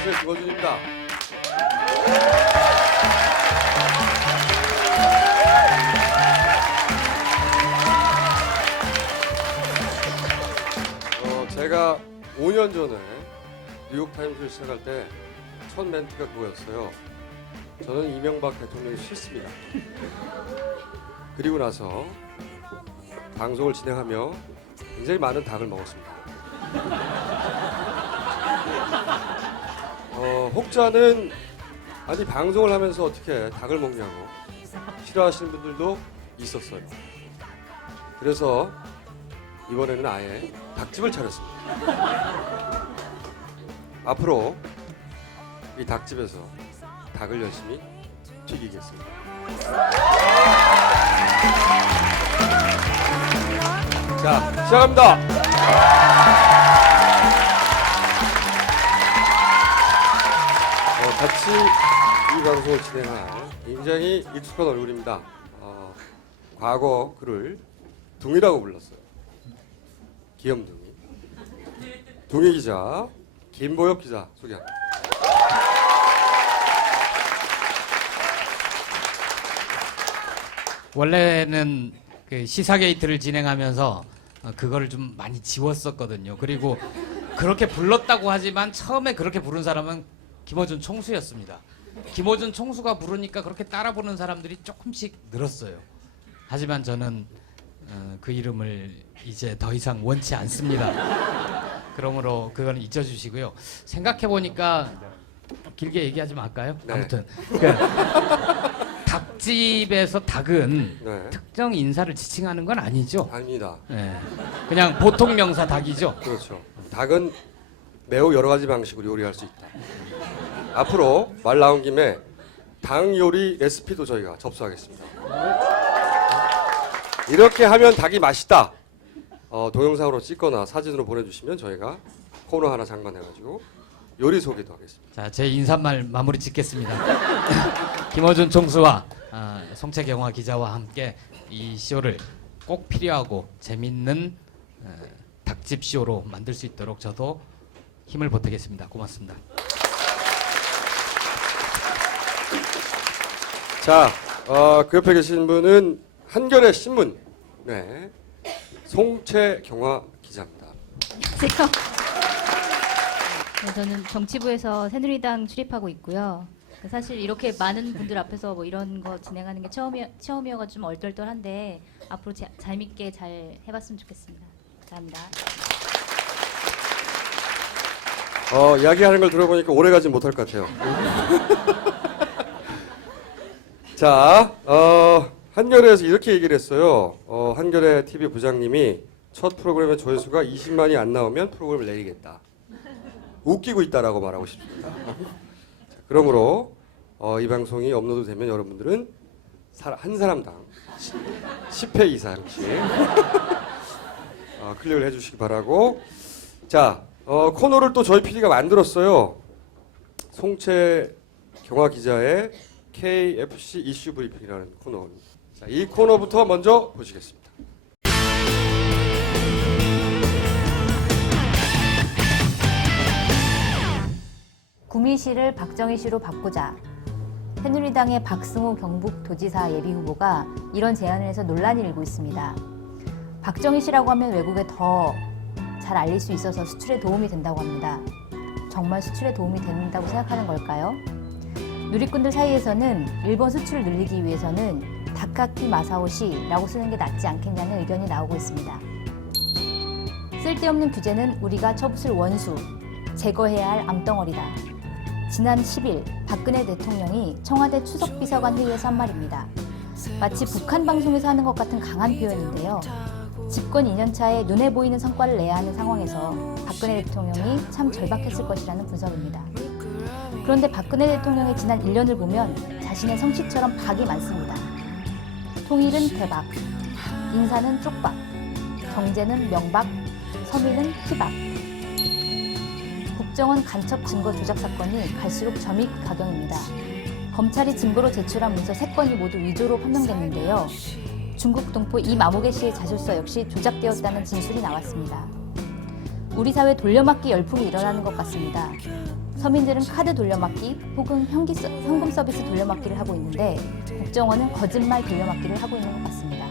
안녕하세요, 김어준입니다. 제가 5년 전에 뉴욕타임즈를 시작할 때 첫 멘트가 그거였어요. 저는 이명박 대통령이 싫습니다. 그리고 나서 방송을 진행하며 굉장히 많은 닭을 먹었습니다. 혹자는 아니 방송을 하면서 어떻게 닭을 먹냐고 싫어하시는 분들도 있었어요. 그래서 이번에는 아예 닭집을 차렸습니다. 앞으로 이 닭집에서 닭을 열심히 튀기겠습니다. 자, 시작합니다. 같이 이 방송을 진행할 굉장히 익숙한 얼굴입니다. 과거 그를 둥이라고 불렀어요. 귀염둥이. 둥이 기자, 김보엽 기자 소개합니다. 원래는 그 시사게이트를 진행하면서 그거를 좀 많이 지웠었거든요. 그리고 그렇게 불렀다고 하지만 처음에 그렇게 부른 사람은 김어준 총수였습니다. 김어준 총수가 부르니까 그렇게 따라 부르는 사람들이 조금씩 늘었어요. 하지만 저는 그 이름을 이제 더 이상 원치 않습니다. 그러므로 그거는 잊어주시고요. 생각해보니까 길게 얘기하지 말까요? 네. 아무튼 닭집에서 닭은 네. 특정 인사를 지칭하는 건 아니죠? 아닙니다. 네. 그냥 보통 명사 닭이죠? 그렇죠. 닭은 매우 여러 가지 방식으로 요리할 수 있다. 앞으로 말 나온 김에 닭 요리 레시피도 저희가 접수하겠습니다. 이렇게 하면 닭이 맛있다. 동영상으로 찍거나 사진으로 보내주시면 저희가 코너 하나 장만해가지고 요리 소개도 하겠습니다. 자, 제 인사말 마무리 짓겠습니다. 김어준 총수와 송채경화 기자와 함께 이 쇼를 꼭 필요하고 재밌는 닭집 쇼로 만들 수 있도록 저도 힘을 보태겠습니다. 고맙습니다. 자, 그 옆에 계신 분은 한겨레 신문, 네, 송채경화 기자입니다. 안녕하세요. 네, 저는 정치부에서 새누리당 출입하고 있고요. 사실 이렇게 많은 분들 앞에서 뭐 이런 거 진행하는 게 처음이어가지고 좀 얼떨떨한데 앞으로 재밌게 잘 해봤으면 좋겠습니다. 감사합니다. 이야기하는 걸 들어보니까 오래 가진 못할 것 같아요. 자, 한겨레에서 이렇게 얘기를 했어요. 한겨레 TV 부장님이 첫 프로그램의 조회수가 20만이 안 나오면 프로그램을 내리겠다. 웃기고 있다라고 말하고 싶습니다. 자, 그러므로 이 방송이 업로드되면 여러분들은 한 사람당 10회 이상씩 클릭을 해주시기 바라고. 자, 코너를 또 저희 PD가 만들었어요. 송채경화 기자의 KFC 이슈 브리핑이라는 코너입니다. 자, 이 코너부터 먼저 보시겠습니다. 구미시를 박정희시로 바꾸자. 새누리당의 박승호 경북도지사 예비후보가 이런 제안을 해서 논란이 일고 있습니다. 박정희시라고 하면 외국에 더 잘 알릴 수 있어서 수출에 도움이 된다고 합니다. 정말 수출에 도움이 된다고 생각하는 걸까요? 누리꾼들 사이에서는 일본 수출을 늘리기 위해서는 다카키 마사오시라고 쓰는 게 낫지 않겠냐는 의견이 나오고 있습니다. 쓸데없는 규제는 우리가 쳐부술 원수, 제거해야 할 암덩어리다. 지난 10일 박근혜 대통령이 청와대 추석비서관 회의에서 한 말입니다. 마치 북한 방송에서 하는 것 같은 강한 표현인데요. 집권 2년차에 눈에 보이는 성과를 내야 하는 상황에서 박근혜 대통령이 참 절박했을 것이라는 분석입니다. 그런데 박근혜 대통령의 지난 1년을 보면 자신의 성씨처럼 박이 많습니다. 통일은 대박, 인사는 쪽박, 경제는 명박, 서민은 피박. 국정원 간첩 증거 조작 사건이 갈수록 점입 가경입니다. 검찰이 증거로 제출한 문서 3건이 모두 위조로 판명됐는데요. 중국 동포 이마모개 씨의 자술서 역시 조작되었다는 진술이 나왔습니다. 우리 사회 돌려막기 열풍이 일어나는 것 같습니다. 서민들은 카드 돌려막기 혹은 현금 서비스 돌려막기를 하고 있는데 국정원은 거짓말 돌려막기를 하고 있는 것 같습니다.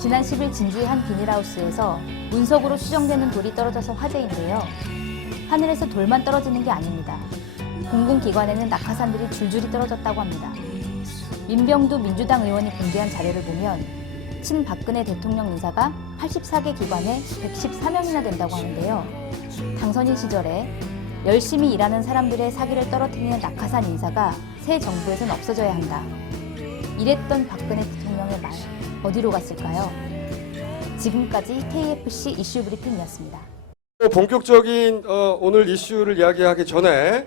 지난 10일 진주의 한 비닐하우스에서 운석으로 추정되는 돌이 떨어져서 화제인데요. 하늘에서 돌만 떨어지는 게 아닙니다. 공공기관에는 낙하산들이 줄줄이 떨어졌다고 합니다. 민병두 민주당 의원이 공개한 자료를 보면 친박근혜 대통령 인사가 84개 기관에 114명이나 된다고 하는데요. 당선인 시절에 열심히 일하는 사람들의 사기를 떨어뜨리는 낙하산 인사가 새 정부에선 없어져야 한다. 이랬던 박근혜 대통령의 말 어디로 갔을까요? 지금까지 KFC 이슈 브리핑이었습니다. 본격적인 오늘 이슈를 이야기하기 전에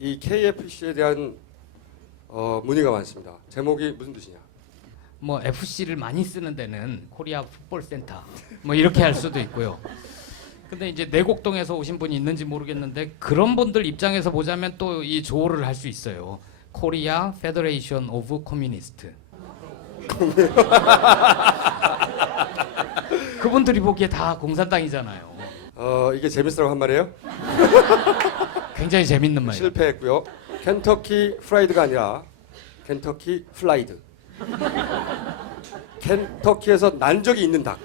이 KFC에 대한 문의가 많습니다. 제목이 무슨 뜻이냐? 뭐 FC를 많이 쓰는 데는 코리아 풋볼 센터 뭐 이렇게 할 수도 있고요. 근데 이제 내곡동에서 오신 분이 있는지 모르겠는데 그런 분들 입장에서 보자면 또 이 조어를 할 수 있어요. 코리아 페더레이션 오브 커뮤니스트. 그분들이 보기에 다 공산당이잖아요. 이게 재밌으라고 한 말이에요? 굉장히 재밌는 말이에요. 실패했고요. 켄터키 프라이드가 아니라 켄터키 플라이드. 켄터키에서 난 적이 있는 닭.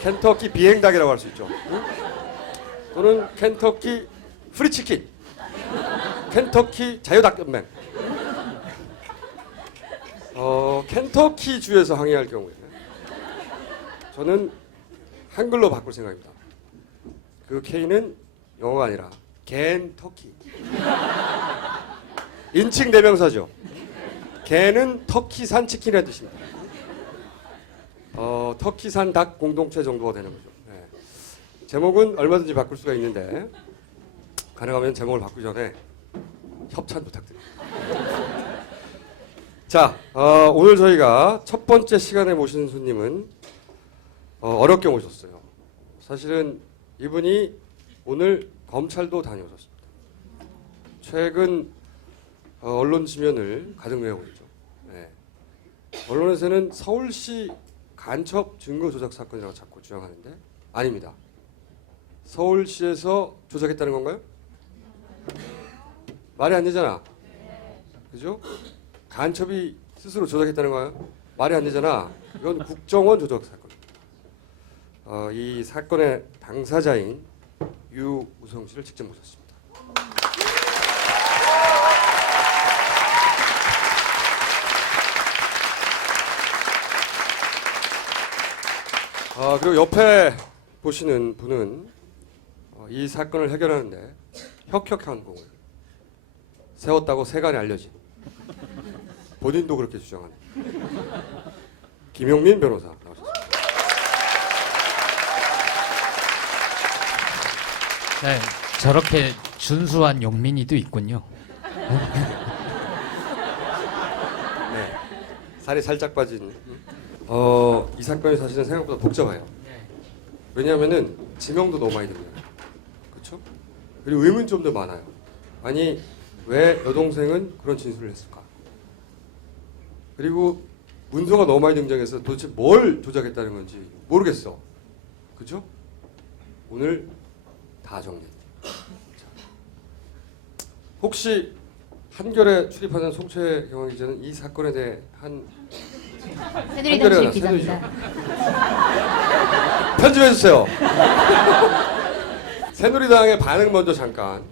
켄터키 비행닭이라고 할 수 있죠. 응? 또는 켄터키 프리치킨. 켄터키 자유닭연맹. 켄터키 주에서 항의할 경우에 저는 한글로 바꿀 생각입니다. 그 K는 영어가 아니라 겐터키. 인칭 대명사죠. 개는 터키산 치킨이라는 뜻입니다. 터키산 닭 공동체 정도가 되는 거죠. 네. 제목은 얼마든지 바꿀 수가 있는데 가능하면 제목을 바꾸기 전에 협찬 부탁드립니다. 자, 오늘 저희가 첫 번째 시간에 모신 손님은 어렵게 모셨어요. 사실은 이분이 오늘 검찰도 다녀오셨습니다. 최근 언론 지면을 가득 메우고 있죠. 네. 언론에서는 서울시 간첩 증거 조작 사건이라고 자꾸 주장하는데 아닙니다. 서울시에서 조작했다는 건가요? 말이 안 되잖아. 그죠? 간첩이 스스로 조작했다는 거예요? 말이 안 되잖아. 이건 국정원 조작 사건. 이 사건의 당사자인 유우성 씨를 직접 모셨습니다. 그리고 옆에 보시는 분은 이 사건을 해결하는데 혁혁한 공을 세웠다고 세간에 알려진 본인도 그렇게 주장하는 김용민 변호사 나오셨습니다. 네, 저렇게 준수한 용민이도 있군요. 네, 살이 살짝 빠진. 이 사건이 사실은 생각보다 복잡해요. 왜냐하면은 지명도 너무 많이 들려요. 그렇죠? 그리고 의문점도 많아요. 아니 왜 여동생은 그런 진술을 했을까? 그리고 문서가 너무 많이 등장해서 도대체 뭘 조작했다는 건지 모르겠어. 그렇죠? 오늘 다 정리. 혹시 한겨레 출입하는 송채 경환 기자는 이 사건에 대해 새누리당 기자입니다. 편집해 주세요. 새누리당의 반응 먼저 잠깐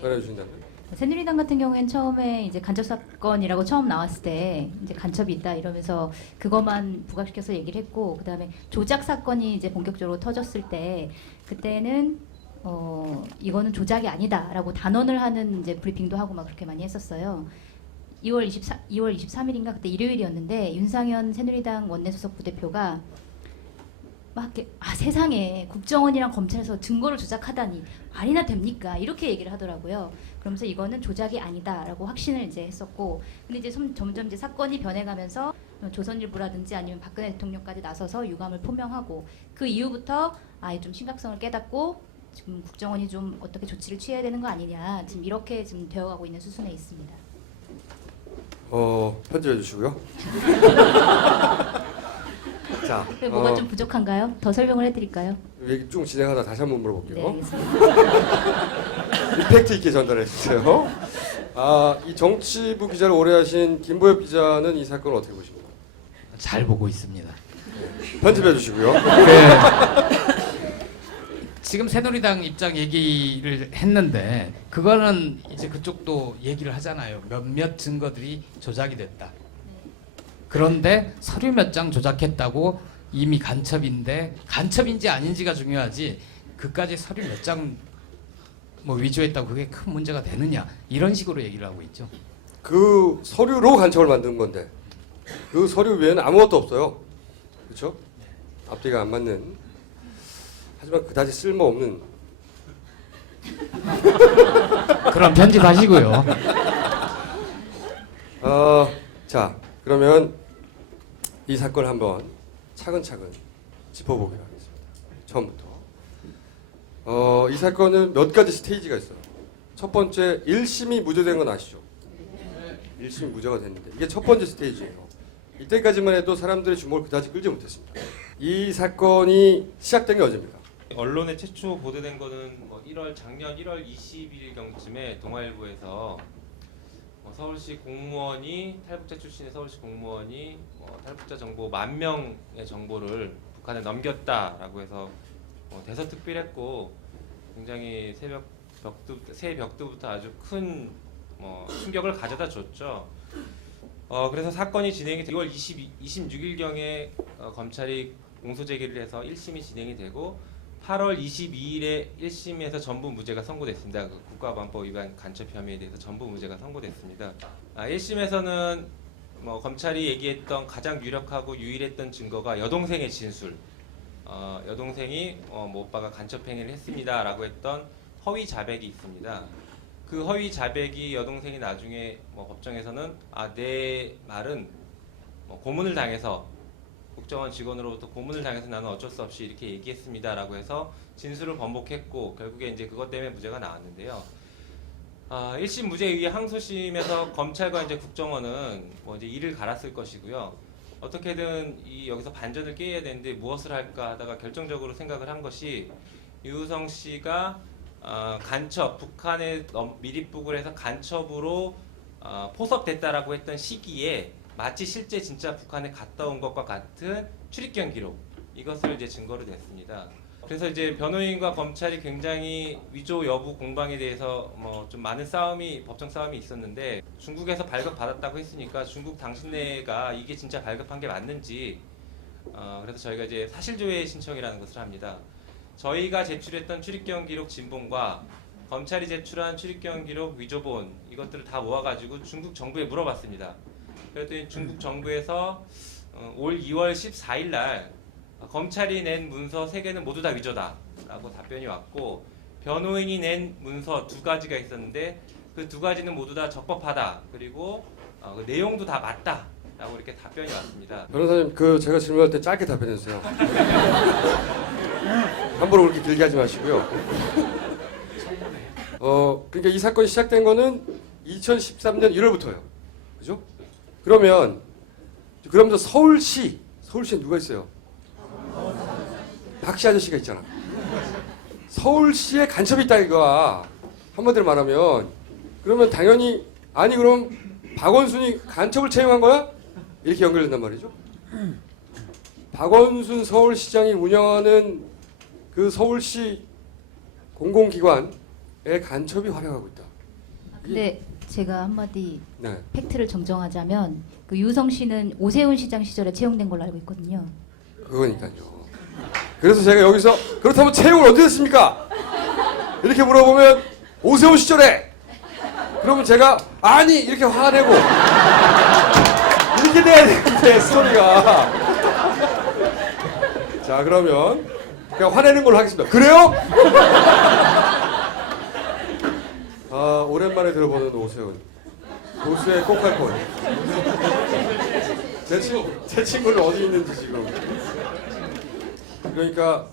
전해 주신다면. 새누리당 같은 경우에는 처음에 이제 간첩 사건이라고 처음 나왔을 때 이제 간첩이 있다 이러면서 그것만 부각시켜서 얘기를 했고, 그다음에 조작 사건이 이제 본격적으로 터졌을 때 그때는 이거는 조작이 아니다라고 단언을 하는 이제 브리핑도 하고 막 그렇게 많이 했었어요. 2월 23일인가 그때 일요일이었는데 윤상현 새누리당 원내수석 부대표가 막 이렇게 세상에 국정원이랑 검찰에서 증거를 조작하다니 말이나 됩니까? 이렇게 얘기를 하더라고요. 그러면서 이거는 조작이 아니다라고 확신을 이제 했었고, 근데 이제 점점 이제 사건이 변해가면서 조선일보라든지 아니면 박근혜 대통령까지 나서서 유감을 표명하고, 그 이후부터 좀 심각성을 깨닫고 지금 국정원이 좀 어떻게 조치를 취해야 되는 거 아니냐, 지금 이렇게 지금 되어가고 있는 수순에 있습니다. 편집해 주시고요. 자, 왜 뭐가 좀 부족한가요? 더 설명을 해드릴까요? 얘기 쭉 진행하다 다시 한번 네, 물어볼게요. 알겠습니다. 임팩트 있게 전달해 주세요. 이 정치부 기자를 오래 하신 김보엽 기자는 이 사건을 어떻게 보십니까? 잘 보고 있습니다. 편집해 주시고요. 지금 새누리당 입장 얘기를 했는데 그거는 이제 그쪽도 얘기를 하잖아요. 몇몇 증거들이 조작이 됐다. 그런데 서류 몇 장 조작했다고 이미 간첩인데 간첩인지 아닌지가 중요하지 그까지 서류 몇 장 뭐 위조했다고 그게 큰 문제가 되느냐 이런 식으로 얘기를 하고 있죠. 그 서류로 간첩을 만든 건데 그 서류 외에는 아무것도 없어요. 그렇죠? 앞뒤가 안 맞는 하지만 그다지 쓸모없는 그럼 편집하시고요. 자 그러면 이 사건을 한번 차근차근 짚어보기로 하겠습니다. 처음부터 이 사건은 몇 가지 스테이지가 있어요. 첫 번째 1심이 무죄된 건 아시죠? 1심이 무죄가 됐는데 이게 첫 번째 스테이지예요. 이때까지만 해도 사람들의 주목을 그다지 끌지 못했습니다. 이 사건이 시작된 게 언제입니까? 언론에 최초 보도된 거는 작년 1월 20일경쯤에 동아일보에서 서울시 공무원이 탈북자 출신의 서울시 공무원이 탈북자 정보 10,000명의 정보를 북한에 넘겼다라고 해서 대서특필했고 굉장히 새 벽두부터 아주 큰 충격을 가져다 줬죠. 그래서 사건이 진행이 2월 26일경에 검찰이 공소 제기를 해서 1심이 진행이 되고 8월 22일에 1심에서 전부 무죄가 선고됐습니다. 그 국가보안법 위반 간첩 혐의에 대해서 전부 무죄가 선고됐습니다. 1심에서는 검찰이 얘기했던 가장 유력하고 유일했던 증거가 여동생의 진술, 여동생이 오빠가 간첩 행위를 했습니다라고 했던 허위 자백이 있습니다. 그 허위 자백이 여동생이 나중에 법정에서는 내 말은 고문을 당해서 국정원 직원으로부터 고문을 당해서 나는 어쩔 수 없이 이렇게 얘기했습니다라고 해서 진술을 번복했고 결국에 이제 그것 때문에 무죄가 나왔는데요. 1심 무죄 이후에 항소심에서 검찰과 이제 국정원은 이제 이를 갈았을 것이고요. 어떻게든 여기서 반전을 깨야 되는데 무엇을 할까 하다가 결정적으로 생각을 한 것이 유우성 씨가 간첩, 북한에 미립북을 해서 간첩으로 포섭됐다라고 했던 시기에 마치 실제 진짜 북한에 갔다 온 것과 같은 출입경 기록 이것을 이제 증거로 냈습니다. 그래서 이제 변호인과 검찰이 굉장히 위조 여부 공방에 대해서 좀 많은 법정 싸움이 있었는데 중국에서 발급받았다고 했으니까 중국 당신네가 이게 진짜 발급한 게 맞는지 그래서 저희가 이제 사실조회 신청이라는 것을 합니다. 저희가 제출했던 출입경 기록 진본과 검찰이 제출한 출입경 기록 위조본 이것들을 다 모아가지고 중국 정부에 물어봤습니다. 그랬더니 중국 정부에서 올 2월 14일 날 검찰이 낸 문서 3개는 모두 다 위조다라고 답변이 왔고 변호인이 낸 문서 2가지가 있었는데 그 2가지는 모두 다 적법하다 그리고 그 내용도 다 맞다라고 이렇게 답변이 왔습니다. 변호사님 제가 질문할 때 짧게 답변해 주세요. 함부로 그렇게 길게 하지 마시고요. 그러니까 이 사건이 시작된 거는 2013년 1월부터예요. 그죠? 그러면서 서울시에 누가 있어요? 박씨 아저씨가 있잖아. 서울시에 간첩이 있다 이거야. 한마디로 말하면 그러면 당연히 그럼 박원순이 간첩을 채용한 거야? 이렇게 연결된단 말이죠. 박원순 서울시장이 운영하는 그 서울시 공공기관에 간첩이 활약하고 있다. 근데 제가 한마디 네. 팩트를 정정하자면 그 유성 씨는 오세훈 시장 시절에 채용된 걸로 알고 있거든요. 그거니까요. 그래서 제가 여기서 그렇다면 채용을 언제 했습니까? 이렇게 물어보면 오세훈 시절에 그러면 제가 아니 이렇게 화가 내고 이렇게 돼야 되는데 스토리가 자 그러면 그냥 화내는 걸로 하겠습니다. 그래요? 오랜만에 들어보는 오세훈 고수의 꼭할콜 제 친구는 어디 있는지 지금 그러니까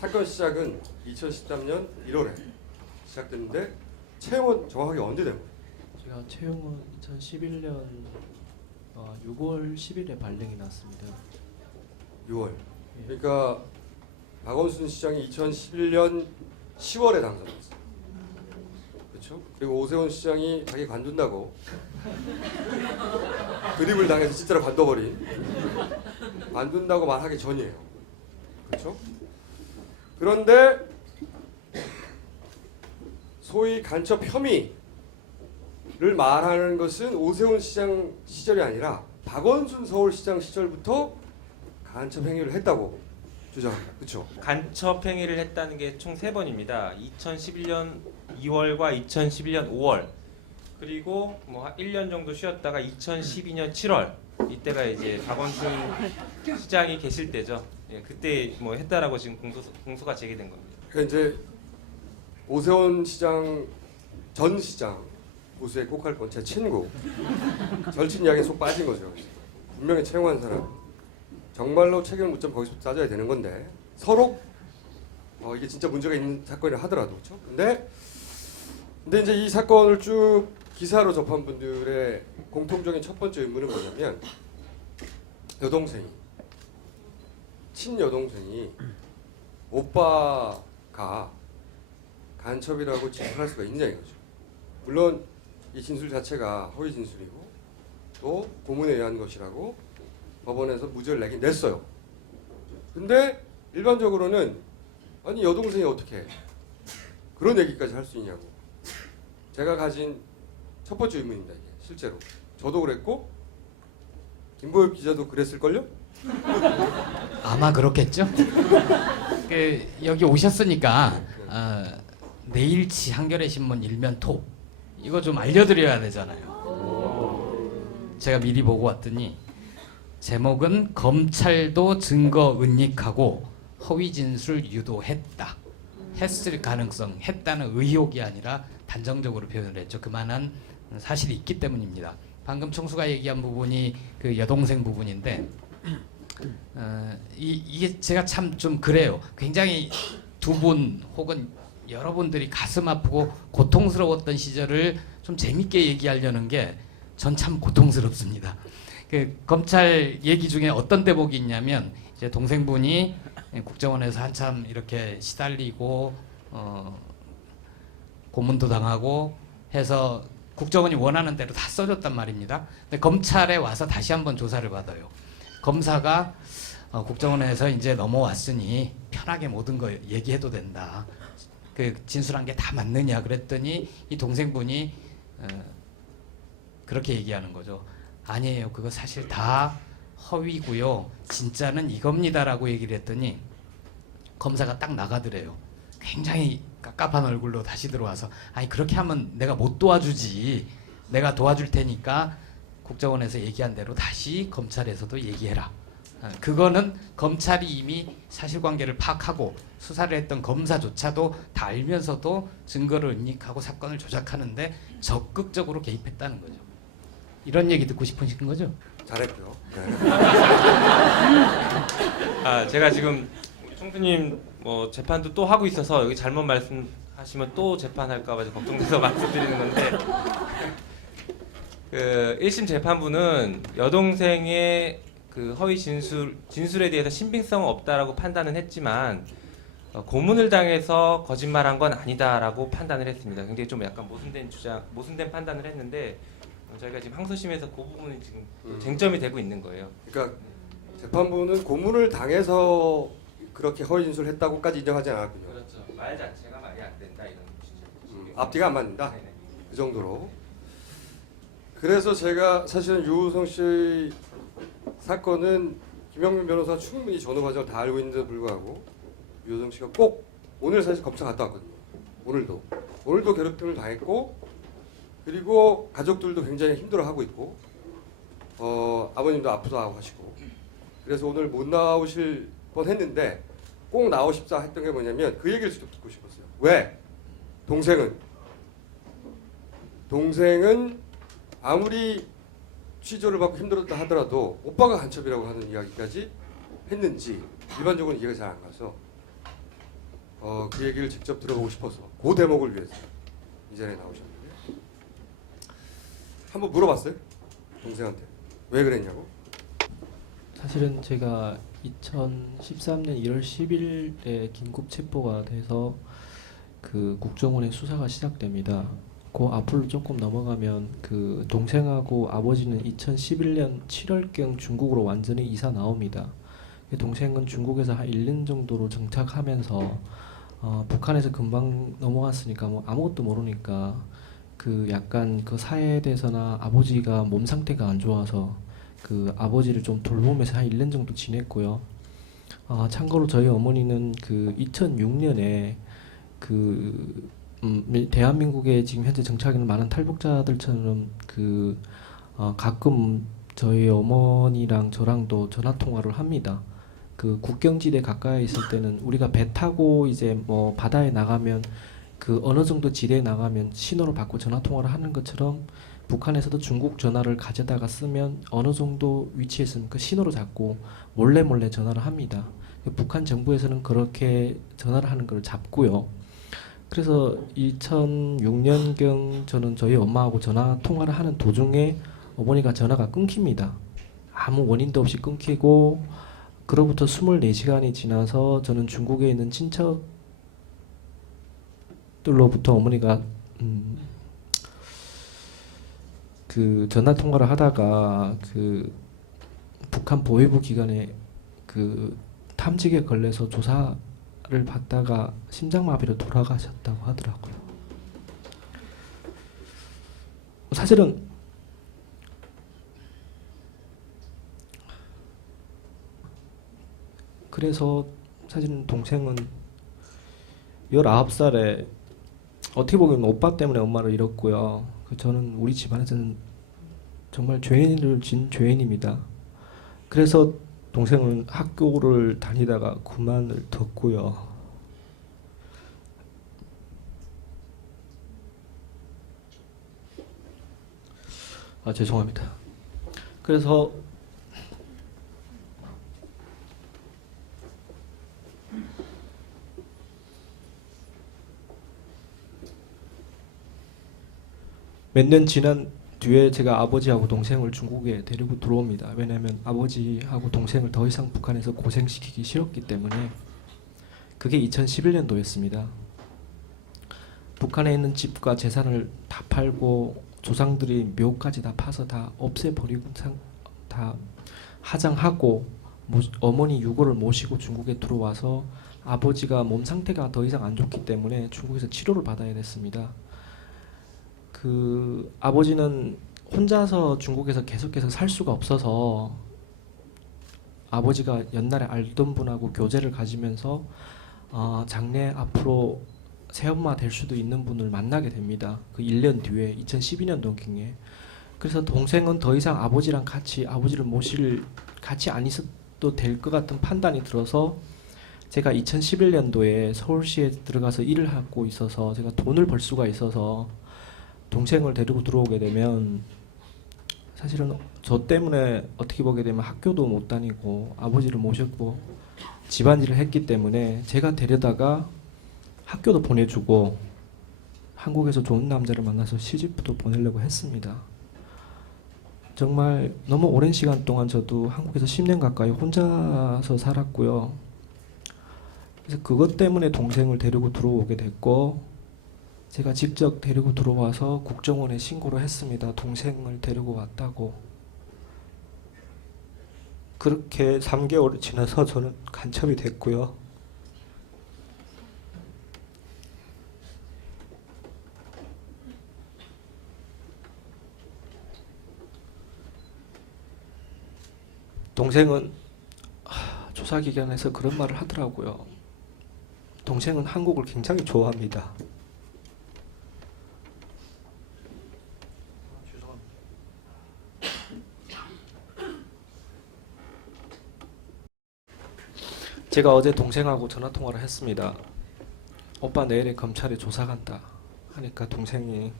사건 시작은 2013년 1월에 시작됐는데 채용은 정확하게 언제 된 거예요? 제가 채용은 2011년 6월 10일에 발령이 났습니다. 6월. 그러니까 박원순 시장이 2011년 10월에 당선됐어요. 그렇죠? 그리고 오세훈 시장이 자기 관둔다고 그립을 당해서 진짜로 관둬버린, 관둔다고 말하기 전이에요. 그렇죠? 그런데 소위 간첩 혐의를 말하는 것은 오세훈 시장 시절이 아니라 박원순 서울시장 시절부터 간첩 행위를 했다고 주장합니다. 그렇죠? 간첩 행위를 했다는 게 총 3번입니다. 2011년 2월과 2011년 5월, 그리고 뭐 1년 정도 쉬었다가 2012년 7월, 이때가 이제 박원순 시장이 계실 때죠. 예, 그때 뭐 했다라고 지금 공소가 제기된 겁니다. 그러니까 이제 오세훈 시장 전 시장 보수의 꼭할건 제 친구 절친 이야기에 속 빠진 거죠. 분명히 채용한 사람 정말로 책임을 묻자면 거기서 따져야 되는 건데 서로 이게 진짜 문제가 있는 사건이라 하더라도 그렇죠. 근데 이제 이 사건을 쭉 기사로 접한 분들의 공통적인 첫 번째 의문은 뭐냐면 여동생이 친여동생이 오빠가 간첩이라고 진술할 수가 있느냐 이거죠. 물론 이 진술 자체가 허위 진술이고 또 고문에 의한 것이라고 법원에서 무죄를 내긴 냈어요. 근데 일반적으로는 아니 여동생이 어떻게 그런 얘기까지 할 수 있냐고. 제가 가진 첫 번째 의문입니다. 이게 실제로 저도 그랬고 김보엽 기자도 그랬을걸요? 아마 그렇겠죠. 여기 오셨으니까 내일치 한겨레 신문 일면 톱 이거 좀 알려드려야 되잖아요. 제가 미리 보고 왔더니 제목은 검찰도 증거 은닉하고 허위 진술 유도했다. 했을 가능성, 했다는 의혹이 아니라 단정적으로 표현을 했죠. 그만한 사실이 있기 때문입니다. 방금 총수가 얘기한 부분이 그 여동생 부분인데 이게 제가 참 좀 그래요. 굉장히 두 분 혹은 여러분들이 가슴 아프고 고통스러웠던 시절을 좀 재밌게 얘기하려는 게 전 참 고통스럽습니다. 그 검찰 얘기 중에 어떤 대목이 있냐면 이제 동생분이 국정원에서 한참 이렇게 시달리고 고문도 당하고 해서 국정원이 원하는 대로 다 써줬단 말입니다. 근데 검찰에 와서 다시 한번 조사를 받아요. 검사가 국정원에서 이제 넘어왔으니 편하게 모든 거 얘기해도 된다. 그 진술한 게 다 맞느냐 그랬더니 이 동생분이 그렇게 얘기하는 거죠. 아니에요. 그거 사실 다 허위고요. 진짜는 이겁니다라고 얘기를 했더니 검사가 딱 나가더래요. 굉장히 깝깝한 얼굴로 다시 들어와서 아니 그렇게 하면 내가 못 도와주지. 내가 도와줄 테니까 국정원에서 얘기한 대로 다시 검찰에서도 얘기해라. 그거는 검찰이 이미 사실관계를 파악하고 수사를 했던 검사조차도 다 알면서도 증거를 은닉하고 사건을 조작하는데 적극적으로 개입했다는 거죠. 이런 얘기 듣고 싶으신 거죠? 잘했죠. 네. 제가 지금 우리 총수님 뭐 재판도 또 하고 있어서 여기 잘못 말씀하시면 또 재판할까봐 걱정돼서 말씀드리는 건데 그 1심 재판부는 여동생의 그 허위 진술에 대해서 신빙성은 없다라고 판단은 했지만 고문을 당해서 거짓말한 건 아니다라고 판단을 했습니다. 굉장히 좀 약간 모순된 판단을 했는데 저희가 지금 항소심에서 그 부분이 지금 쟁점이 되고 있는 거예요. 그러니까 재판부는 고문을 당해서 그렇게 허위 진술했다고까지 인정하지 않았군요. 그렇죠. 말 자체가 말이 안 된다 이런 취지죠. 앞뒤가 안 맞는다. 네네. 그 정도로. 그래서 제가 사실은 유우성 씨 사건은 김영민 변호사 충분히 전후 과정을 다 알고 있는데도 불구하고 유우성 씨가 꼭 오늘 사실 검찰 갔다 왔거든요. 오늘도 괴롭힘을 당했고 그리고 가족들도 굉장히 힘들어하고 있고 아버님도 아프다고 하시고 그래서 오늘 못 나오실 뻔했는데 꼭 나오십사 했던 게 뭐냐면 그 얘기를 좀 듣고 싶었어요. 왜? 동생은 아무리 취조를 받고 힘들었다 하더라도 오빠가 간첩이라고 하는 이야기까지 했는지 일반적으로 이해가 잘 안 가서 그 얘기를 직접 들어보고 싶어서 그 대목을 위해서 이 자리에 나오셨는데 한번 물어봤어요? 동생한테 왜 그랬냐고? 사실은 제가 2013년 1월 10일에 긴급 체포가 돼서 그 국정원의 수사가 시작됩니다. 그 앞으로 조금 넘어가면 그 동생하고 아버지는 2011년 7월경 중국으로 완전히 이사 나옵니다. 동생은 중국에서 한 1년 정도로 정착하면서 북한에서 금방 넘어갔으니까 뭐 아무것도 모르니까 그 약간 그 사회에 대해서나 아버지가 몸 상태가 안 좋아서 그 아버지를 좀 돌보면서 한 1년 정도 지냈고요. 참고로 저희 어머니는 그 2006년에 그 대한민국에 지금 현재 정착해 있는 많은 탈북자들처럼 그 가끔 저희 어머니랑 저랑도 전화 통화를 합니다. 그 국경지대 가까이 있을 때는 우리가 배 타고 이제 뭐 바다에 나가면 그 어느 정도 지대에 나가면 신호를 받고 전화 통화를 하는 것처럼 북한에서도 중국 전화를 가져다가 쓰면 어느 정도 위치에 있으면 그 신호를 잡고 몰래 전화를 합니다. 북한 정부에서는 그렇게 전화를 하는 걸 잡고요. 그래서 2006년경 저는 저희 엄마하고 전화 통화를 하는 도중에 어머니가 전화가 끊깁니다. 아무 원인도 없이 끊기고 그로부터 24시간이 지나서 저는 중국에 있는 친척들로부터 어머니가 그 전화 통화를 하다가 그 북한 보위부 기관에 그 탐지기에 걸려서 조사를 받다가 심장마비로 돌아가셨다고 하더라고요. 사실은 그래서 사실은 동생은 19살에 어떻게 보면 오빠 때문에 엄마를 잃었고요. 저는 우리 집안에서는 정말 죄인을 진 죄인입니다. 그래서 동생은 학교를 다니다가 그만을 뒀고요. 죄송합니다. 그래서 몇 년 지난 뒤에 제가 아버지하고 동생을 중국에 데리고 들어옵니다. 왜냐하면 아버지하고 동생을 더 이상 북한에서 고생시키기 싫었기 때문에. 그게 2011년도였습니다. 북한에 있는 집과 재산을 다 팔고 조상들이 묘까지 다 파서 다 없애버리고 다 하장하고 어머니 유고를 모시고 중국에 들어와서 아버지가 몸 상태가 더 이상 안 좋기 때문에 중국에서 치료를 받아야 됐습니다. 그 아버지는 혼자서 중국에서 계속해서 살 수가 없어서 아버지가 옛날에 알던 분하고 교제를 가지면서 장래 앞으로 새엄마 될 수도 있는 분을 만나게 됩니다. 그 1년 뒤에 2012년도경에. 그래서 동생은 더 이상 아버지랑 같이 아버지를 모실 같이 안 있어도 될 것 같은 판단이 들어서 제가 2011년도에 서울시에 들어가서 일을 하고 있어서 제가 돈을 벌 수가 있어서 동생을 데리고 들어오게 되면 사실은 저 때문에 어떻게 보게 되면 학교도 못 다니고 아버지를 모셨고 집안일을 했기 때문에 제가 데려다가 학교도 보내주고 한국에서 좋은 남자를 만나서 시집도 보내려고 했습니다. 정말 너무 오랜 시간 동안 저도 한국에서 10년 가까이 혼자서 살았고요. 그래서 그것 때문에 동생을 데리고 들어오게 됐고 제가 직접 데리고 들어와서 국정원에 신고를 했습니다. 동생을 데리고 왔다고. 그렇게 3개월이 지나서 저는 간첩이 됐고요. 동생은 조사기관에서 그런 말을 하더라고요. 동생은 한국을 굉장히 좋아합니다. 제가 어제 동생하고 전화통화를 했습니다. 오빠 내일에 검찰에 조사 간다 하니까 동생이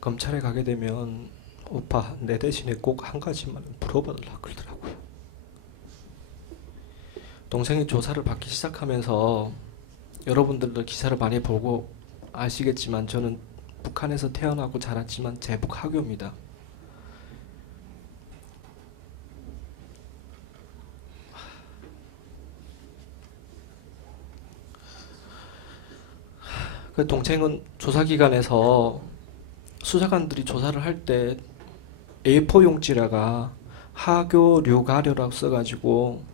검찰에 가게 되면 오빠 내 대신에 꼭 한 가지만 물어봐달라 그러더라고요. 동생이 조사를 받기 시작하면서 여러분들도 기사를 많이 보고 아시겠지만 저는 북한에서 태어나고 자랐지만 제북 하교입니다. 그 동생은 조사기관에서 수사관들이 조사를 할 때 A4 용지라가 하교류 가료라고 써가지고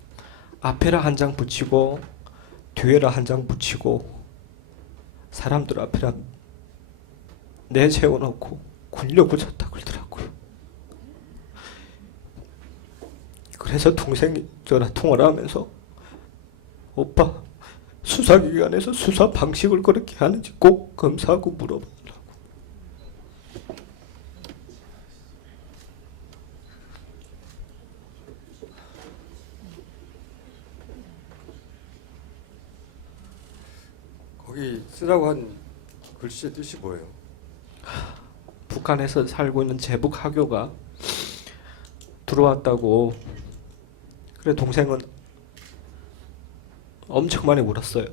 앞에라 한 장 붙이고 뒤에라 한 장 붙이고 사람들 앞에라 내세워놓고 굴려고 줬다 그러더라고요. 그래서 동생이 전화 통화를 하면서 오빠 수사기관에서 수사 방식을 그렇게 하는지 꼭 검사하고 물어보더라고. 거기 쓰라고 한 글씨의 뜻이 뭐예요? 북한에서 살고 있는 제북 하교가 들어왔다고. 그래 동생은 엄청 많이 울었어요.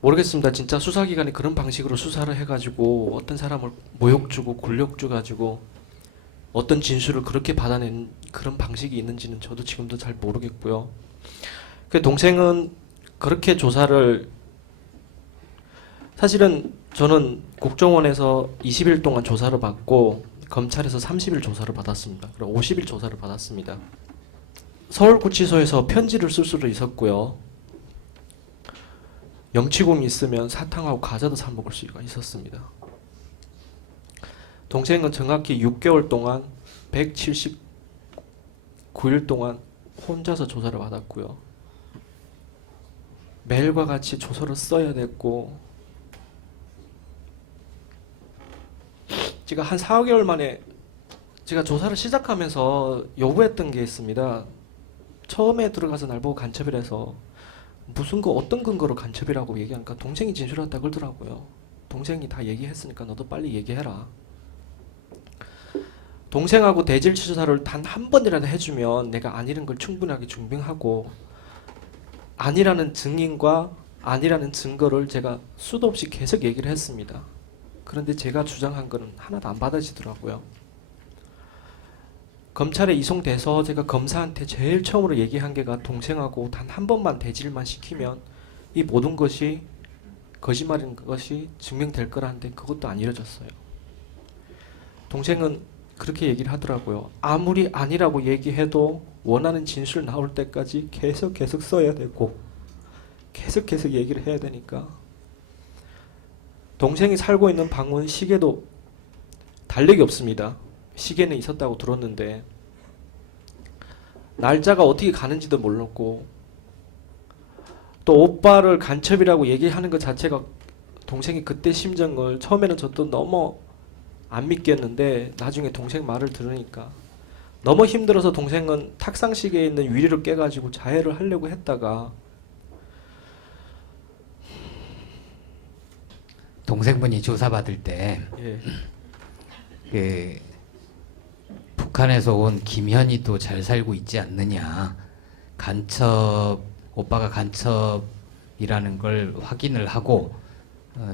모르겠습니다. 진짜 수사기관이 그런 방식으로 수사를 해가지고 어떤 사람을 모욕 주고 굴욕 줘가지고 어떤 진술을 그렇게 받아낸 그런 방식이 있는지는 저도 지금도 잘 모르겠고요. 그 동생은 그렇게 조사를, 사실은 저는 국정원에서 20일 동안 조사를 받고 검찰에서 30일 조사를 받았습니다. 그리고 50일 조사를 받았습니다. 서울구치소에서 편지를 쓸 수도 있었고요. 영치공이 있으면 사탕하고 과자도 사 먹을 수가 있었습니다. 동생은 정확히 6개월 동안 179일 동안 혼자서 조사를 받았고요. 매일과 같이 조서를 써야 됐고, 제가 한 4개월 만에 제가 조사를 시작하면서 요구했던 게 있습니다. 처음에 들어가서 날 보고 간첩이라서 무슨 거 어떤 근거로 간첩이라고 얘기하니까 동생이 진술했다 그러더라고요. 동생이 다 얘기했으니까 너도 빨리 얘기해라. 동생하고 대질 수사를 단 한 번이라도 해주면 내가 아니라는 걸 충분하게 증명하고 아니라는 증인과 아니라는 증거를 제가 수도 없이 계속 얘기를 했습니다. 그런데 제가 주장한 거는 하나도 안 받아지더라고요. 검찰에 이송돼서 제가 검사한테 제일 처음으로 얘기한 게가 동생하고 단 한 번만 대질만 시키면 이 모든 것이 거짓말인 것이 증명될 거라는데 그것도 안 이루어졌어요. 동생은 그렇게 얘기를 하더라고요. 아무리 아니라고 얘기해도 원하는 진술 나올 때까지 계속 써야 되고 계속 얘기를 해야 되니까 동생이 살고 있는 방은 시계도 달력이 없습니다. 시계는 있었다고 들었는데 날짜가 어떻게 가는지도 몰랐고 또 오빠를 간첩이라고 얘기하는 것 자체가 동생이 그때 심정을 처음에는 저도 너무 안 믿겠는데 나중에 동생 말을 들으니까 너무 힘들어서 동생은 탁상시계에 있는 위리를 깨가지고 자해를 하려고 했다가 동생분이 조사받을 때 예. 그 북한에서 온 김현이도 잘 살고 있지 않느냐, 간첩 오빠가 간첩이라는 걸 확인을 하고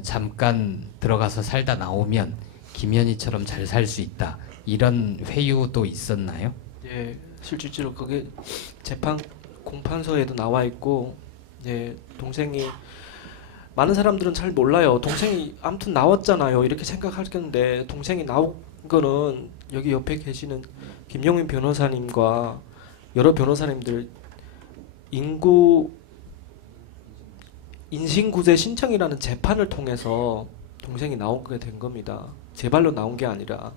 잠깐 들어가서 살다 나오면 김현이처럼 잘 살 수 있다, 이런 회유도 있었나요? 예, 실질적으로 그게 재판 공판서에도 나와 있고, 예, 동생이 많은 사람들은 잘 몰라요. 동생이 아무튼 나왔잖아요. 이렇게 생각할 건데 동생이 나온 거는 여기 옆에 계시는 김용민 변호사님과 여러 변호사님들 인신구제 신청이라는 재판을 통해서 동생이 나오게 된 겁니다. 제 발로 나온 게 아니라.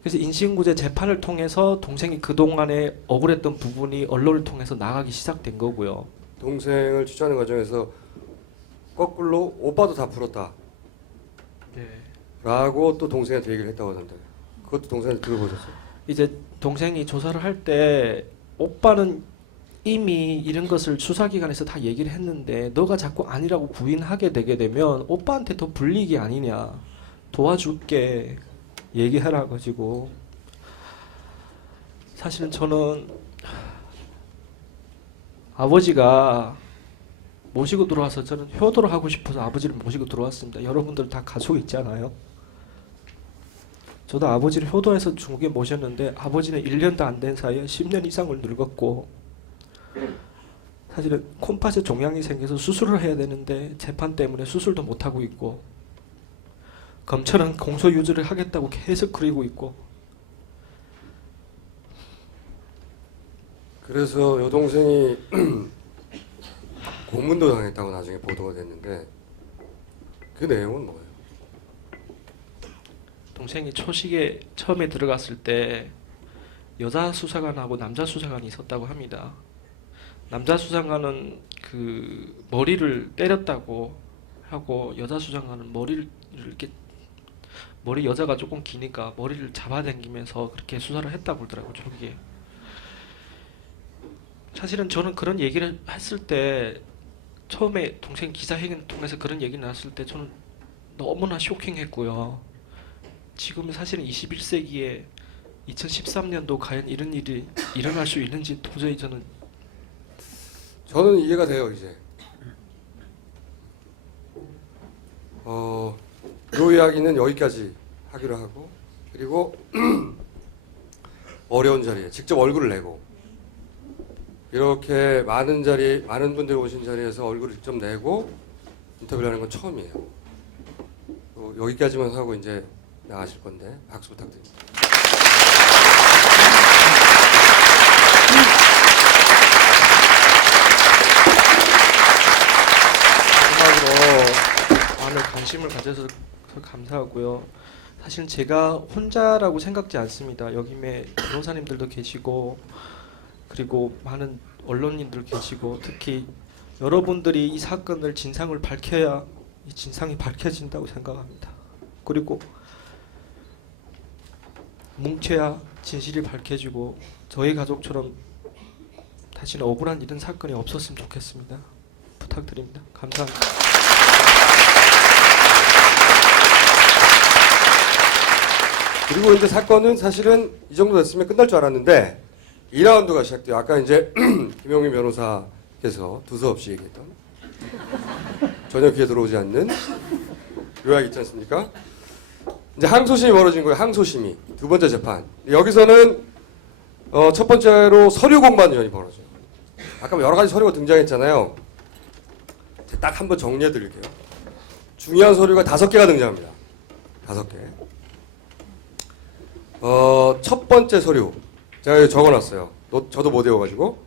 그래서 인신구제 재판을 통해서 동생이 그동안에 억울했던 부분이 언론을 통해서 나가기 시작된 거고요. 동생을 취재하는 과정에서 거꾸로 오빠도 다 풀었다 네. 라고 또 동생한테 얘기를 했다고 하던데, 그것도 동생한테 들어보셨어요? 이제 동생이 조사를 할 때 오빠는 이미 이런 것을 수사기관에서 다 얘기를 했는데 너가 자꾸 아니라고 부인하게 되게 되면 오빠한테 더 불리기 아니냐, 도와줄게 얘기하라 가지고. 사실은 저는 아버지가 모시고 들어와서 저는 효도를 하고 싶어서 아버지를 모시고 들어왔습니다. 여러분들 다 가족 있잖아요. 저도 아버지를 효도해서 중국에 모셨는데 아버지는 1년도 안 된 사이에 10년 이상을 늙었고 사실은 콩팥에 종양이 생겨서 수술을 해야 되는데 재판 때문에 수술도 못 하고 있고, 검찰은 공소 유지를 하겠다고 계속 그리고 있고. 그래서 여동생이 고문도 당했다고 나중에 보도가 됐는데 그 내용은 뭐예요? 동생이 초식에 처음에 들어갔을 때 여자 수사관하고 남자 수사관이 있었다고 합니다. 남자 수사관은 그 머리를 때렸다고 하고, 여자 수사관은 머리를 이렇게, 머리 여자가 조금 기니까 머리를 잡아당기면서 그렇게 수사를 했다고 그러더라고요. 저기에. 사실은 저는 그런 얘기를 했을 때, 처음에 동생 기자회견을 통해서 그런 얘기를 나왔을 때 저는 너무나 쇼킹했고요. 지금 사실은 21세기에 2013년도 과연 이런 일이 일어날 수 있는지 도저히 저는 이해가 돼요. 이제 요 이야기는 여기까지 하기로 하고, 그리고 어려운 자리에 직접 얼굴을 내고, 이렇게 많은 분들이 오신 자리에서 얼굴을 직접 내고 인터뷰를 하는 건 처음이에요. 여기까지만 하고 이제 나가실 건데 박수 부탁드립니다. 마지막으로 많은 관심을 가져서 감사하고요. 사실 제가 혼자라고 생각지 않습니다. 여기에 변호사님들도 계시고, 그리고 많은 언론인들 계시고, 특히 여러분들이 이 사건을 진상을 밝혀야 이 진상이 밝혀진다고 생각합니다. 그리고 뭉쳐야 진실이 밝혀지고 저희 가족처럼 다시는 억울한 이런 사건이 없었으면 좋겠습니다. 부탁드립니다. 감사합니다. 그리고 이제 사건은 사실은 이 정도 됐으면 끝날 줄 알았는데 2라운드가 시작돼요. 아까 이제 김용민 변호사께서 두서없이 얘기했던 전혀 귀에 들어오지 않는 요약 있지 않습니까? 이제 항소심이 벌어진 거예요. 항소심이 두 번째 재판. 여기서는 첫 번째로 서류 공방전이 벌어져요. 아까 여러 가지 서류가 등장했잖아요. 딱 한번 정리해 드릴게요. 중요한 서류가 5개가 등장합니다. 5개. 첫 번째 서류 제가 여기 적어놨어요. 저도 못 외워가지고.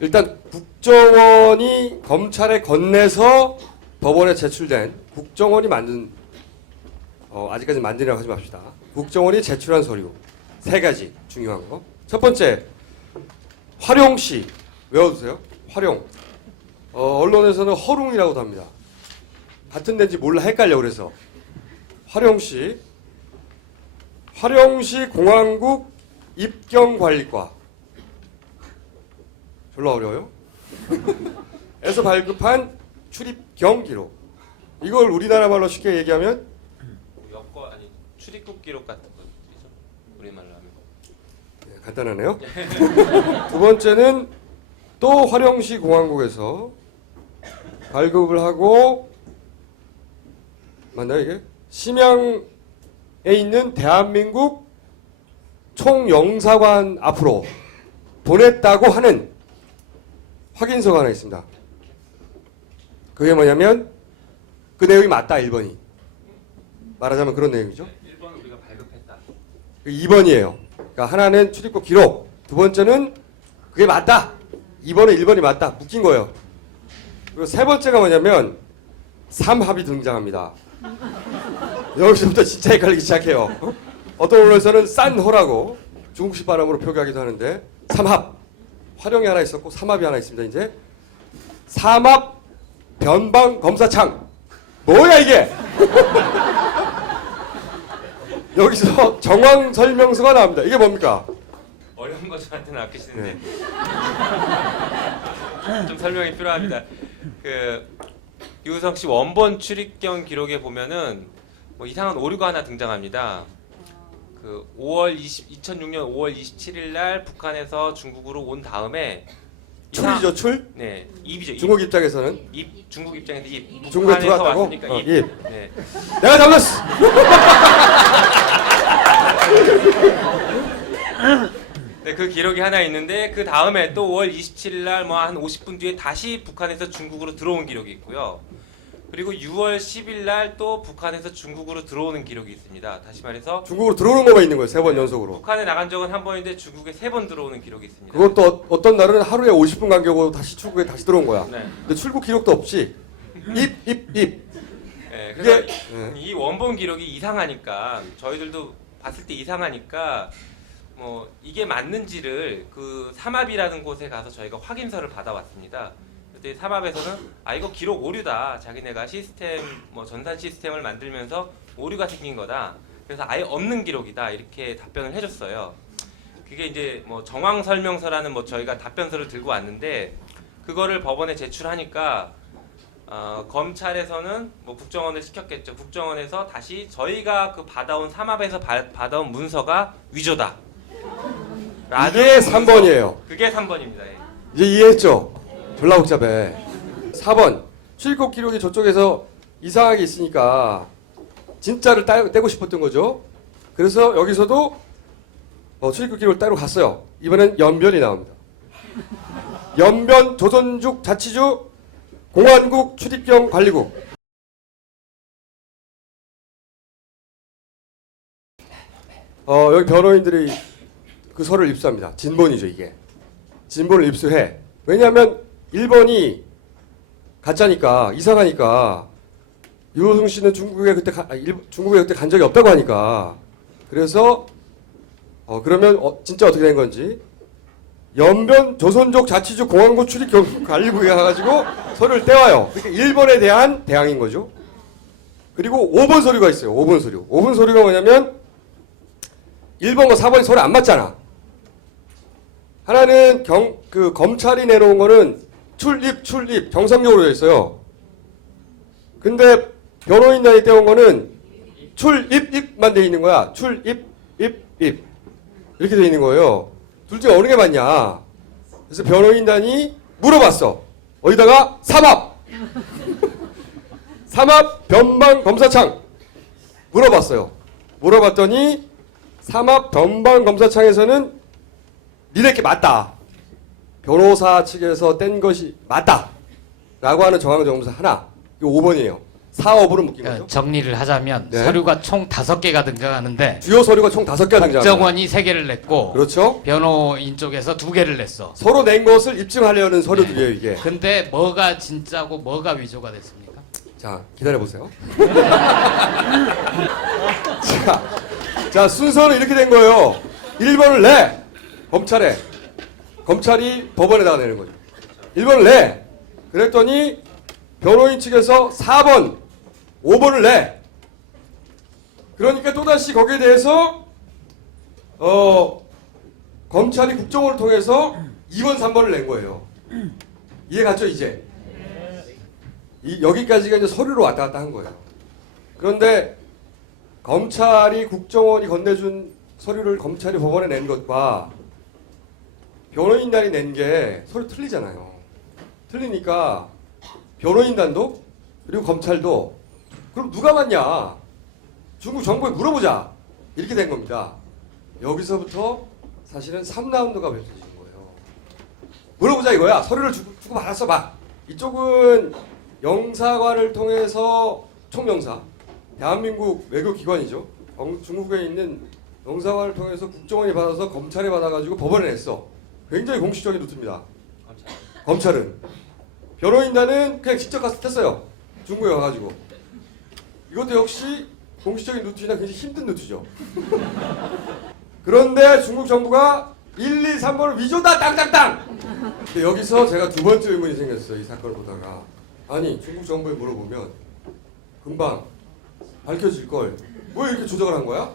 일단 국정원이 검찰에 건네서 법원에 제출된, 국정원이 만든, 아직까지 만든이라고 하지 맙시다. 국정원이 제출한 서류 3가지 중요한 거. 첫 번째, 활용시. 외워두세요. 활용. 언론에서는 허룽이라고도 합니다. 같은 데인지 몰라 헷갈려. 그래서 활용시 공항국 입경관리과. 별로 어려워요? 에서 발급한 출입경 기록. 이걸 우리나라 말로 쉽게 얘기하면 여권 아니 출입국 기록 같은 거죠. 우리말로 하면. 네, 간단하네요. 두 번째는 또 활용시 공항국에서 발급을 하고, 맞나요 이게? 심양에 있는 대한민국 총영사관 앞으로 보냈다고 하는 확인서가 하나 있습니다. 그게 뭐냐면 그 내용이 맞다. 1번이 말하자면 그런 내용이죠. 1번 우리가 발급했다. 2번이에요. 그러니까 하나는 출입국 기록, 두 번째는 그게 맞다. 2번은 1번이 맞다. 묶인 거예요. 그리고 세 번째가 뭐냐면 삼합이 등장합니다. 여기서부터 진짜 헷갈리기 시작해요. 어떤 언론에서는 싼호라고 중국식 발음으로 표기하기도 하는데, 삼합. 활용이 하나 있었고 삼합이 하나 있습니다. 이제 삼합 변방 검사창. 뭐야 이게? 여기서 정황 설명서가 나옵니다. 이게 뭡니까? 어려운 거 저한테는 아끼시는데 좀 설명이 필요합니다. 그 유우성 씨 원본 출입경 기록에 보면은 뭐 이상한 오류가 하나 등장합니다. 그 2006년 5월 27일 날 북한에서 중국으로 온 다음에 출이죠, 출? 네, 입이죠. 중국 입장에서는 중국 입장에서 입. 중국에 북한에서 들어왔다고? 왔으니까 입. 입. 네. 내가 잘못했어. 네, 그 기록이 하나 있는데 그 다음에 또 5월 27일 날 뭐 한 50분 뒤에 다시 북한에서 중국으로 들어온 기록이 있고요. 그리고 6월 10일 날 또 북한에서 중국으로 들어오는 기록이 있습니다. 다시 말해서 중국으로 들어오는 거만 있는 거예요. 3번 연속으로. 북한에 나간 적은 한 번인데 중국에 3번 들어오는 기록이 있습니다. 그것도 어떤 날은 하루에 50분 간격으로 다시 출국에 다시 들어온 거야. 네. 근데 출국 기록도 없지. 입. 네, 그래서 이게- 네. 이 원본 기록이 이상하니까 저희들도 봤을 때 이상하니까 뭐 이게 맞는지를 그 삼합이라는 곳에 가서 저희가 확인서를 받아왔습니다. 그때 삼합에서는 아 이거 기록 오류다. 자기네가 시스템 뭐 전산 시스템을 만들면서 오류가 생긴 거다. 그래서 아예 없는 기록이다. 이렇게 답변을 해줬어요. 그게 이제 뭐 정황 설명서라는 뭐 저희가 답변서를 들고 왔는데 그거를 법원에 제출하니까 검찰에서는 뭐 국정원을 시켰겠죠. 국정원에서 다시 저희가 그 받아온 삼합에서 받아온 문서가 위조다. 이게 3번이에요. 그게 3번입니다. 예. 이제 이해했죠? 졸라 복잡해. 4번. 출국 기록이 저쪽에서 이상하게 있으니까 진짜를 떼고 싶었던 거죠. 그래서 여기서도 출국 기록을 따로 갔어요. 이번엔 연변이 나옵니다. 연변 조선족 자치주 공안국 출입경 관리국. 여기 변호인들이 그 서류를 입수합니다. 진본이죠, 이게. 진본을 입수해. 왜냐하면 1번이 가짜니까, 이상하니까, 유호승 씨는 중국에 그때 간 적이 없다고 하니까. 그래서, 그러면 진짜 어떻게 된 건지. 연변 조선족 자치주 공안국 출입 관리국에 가가지고 서류를 떼와요. 그러니까 1번에 대한 대항인 거죠. 그리고 5번 서류가 있어요. 5번 서류. 5번 서류가 뭐냐면 1번과 4번이 서로 안 맞잖아. 하나는 검찰이 내놓은 거는 출입 정상적으로 되어 있어요. 근데 변호인단이 떼온 거는 출입만 되어 있는 거야. 출입 이렇게 되어 있는 거예요. 둘 중에 어느 게 맞냐. 그래서 변호인단이 물어봤어. 어디다가? 삼합 변방 검사창 물어봤어요. 물어봤더니 삼합 변방 검사창에서는 니네께 맞다. 변호사 측에서 뗀 것이 맞다. 라고 하는 정황정보서 하나. 이거 5번이에요. 4, 5번은 묶인 거죠. 정리를 하자면 네. 서류가 총 5개가 등장하는데 주요 서류가 총 5개가 등장합니다. 국정원이 3개를 냈고 그렇죠. 변호인 쪽에서 2개를 냈어. 서로 낸 것을 입증하려는 서류들이에요, 이게. 근데 뭐가 진짜고 뭐가 위조가 됐습니까? 자, 기다려보세요. 자, 순서는 이렇게 된 거예요. 1번을 내. 검찰이 법원에다가 내는 거죠. 1번을 내. 그랬더니 변호인 측에서 4번, 5번을 내. 그러니까 또다시 거기에 대해서 검찰이 국정원을 통해서 2번, 3번을 낸 거예요. 이해 갔죠, 이제? 여기까지가 이제 서류로 왔다 갔다 한 거예요. 그런데 검찰이 국정원이 건네준 서류를 검찰이 법원에 낸 것과 변호인단이 낸 게 서로 틀리잖아요. 틀리니까 변호인단도 그리고 검찰도 그럼 누가 맞냐? 중국 정부에 물어보자. 이렇게 된 겁니다. 여기서부터 사실은 3라운드가 펼쳐지는 거예요. 물어보자 이거야. 서류를 주고 말았어 봐. 이쪽은 영사관을 통해서 총영사, 대한민국 외교기관이죠. 중국에 있는 영사관을 통해서 국정원이 받아서 검찰이 받아가지고 법원에 냈어. 굉장히 공식적인 루트입니다. 검찰은. 변호인단은 그냥 직접 가서 뗐어요. 중국에 가가지고. 이것도 역시 공식적인 루트이나 굉장히 힘든 루트죠. 그런데 중국 정부가 1, 2, 3번을 위조다 땅땅땅! 근데 여기서 제가 두 번째 의문이 생겼어요. 이 사건을 보다가. 아니 중국 정부에 물어보면 금방 밝혀질 걸 왜 이렇게 조작을 한 거야?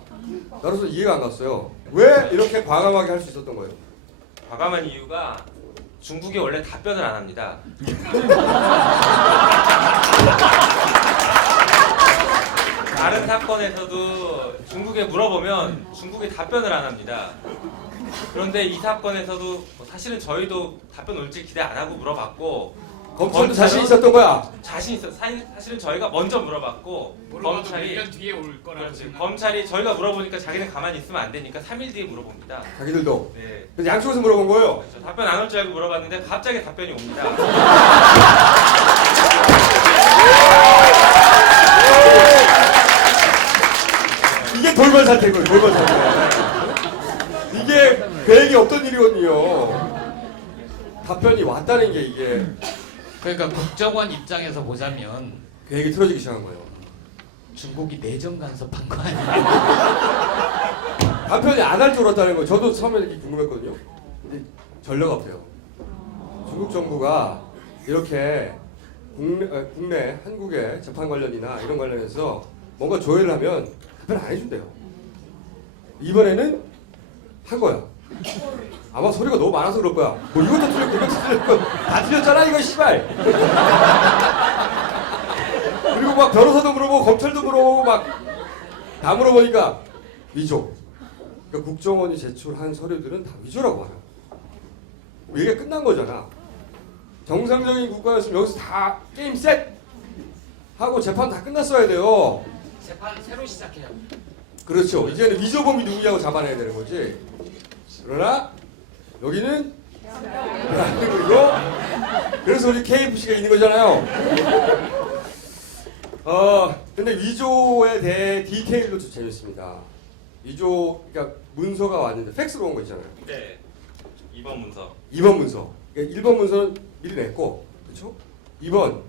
나로서 이해가 안 갔어요. 왜 이렇게 과감하게 할 수 있었던 거예요? 과감한 이유가 중국이 원래 답변을 안 합니다. 다른 사건에서도 중국에 물어보면 중국이 답변을 안 합니다. 그런데 이 사건에서도 사실은 저희도 답변 올지 기대 안 하고 물어봤고 검찰도 자신 있었던 거야. 자신 있어. 사실은 저희가 먼저 물어봤고 검찰이 몇년 뒤에 올 거라고 그렇지. 생각. 검찰이 저희가 물어보니까 자기는 가만히 있으면 안 되니까 3일 뒤에 물어봅니다. 자기들도. 네. 그래서 양쪽에서 물어본 거예요. 그렇죠. 답변 안 올 줄 알고 물어봤는데 갑자기 답변이 옵니다. 이게 돌발 사태고요. 돌발 사태. 이게 계획이 없던 일이거든요. 답변이 왔다는 게 이게 그러니까 국정원 입장에서 보자면 계획이 틀어지기 시작한 거예요. 중국이 내정 간섭한 거 아니에요? 답변이 안 할 줄 알았다는 거. 저도 처음에 이렇게 궁금했거든요. 근데 전례가 없어요. 중국 정부가 이렇게 국내 한국의 재판 관련이나 이런 관련해서 뭔가 조회를 하면 답변 안 해준대요. 이번에는 한 거야. 아마 소리가 너무 많아서 그럴 거야. 뭐 이것도 틀렸고 이것도 틀렸고 다 틀렸잖아 이거 씨발. 그리고 막 변호사도 물어보고 검찰도 물어보고 막 다 물어보니까 위조. 그러니까 국정원이 제출한 서류들은 다 위조라고 하는. 얘기가 끝난 거잖아. 정상적인 국가였으면 여기서 다 게임 셋 하고 재판 다 끝났어야 돼요. 재판 새로 시작해요. 그렇죠. 이제는 위조범이 누구냐고 잡아내야 되는 거지. 그러나 여기는 대한민국이고 그래서 우리 KFC가 있는 거잖아요. 근데 위조에 대해 디테일도 좀 재밌습니다. 위조, 그러니까 문서가 왔는데 팩스로 온 거 있잖아요. 네. 2번 문서. 2번 문서. 그러니까 1번 문서는 미리 냈고, 그렇죠? 2번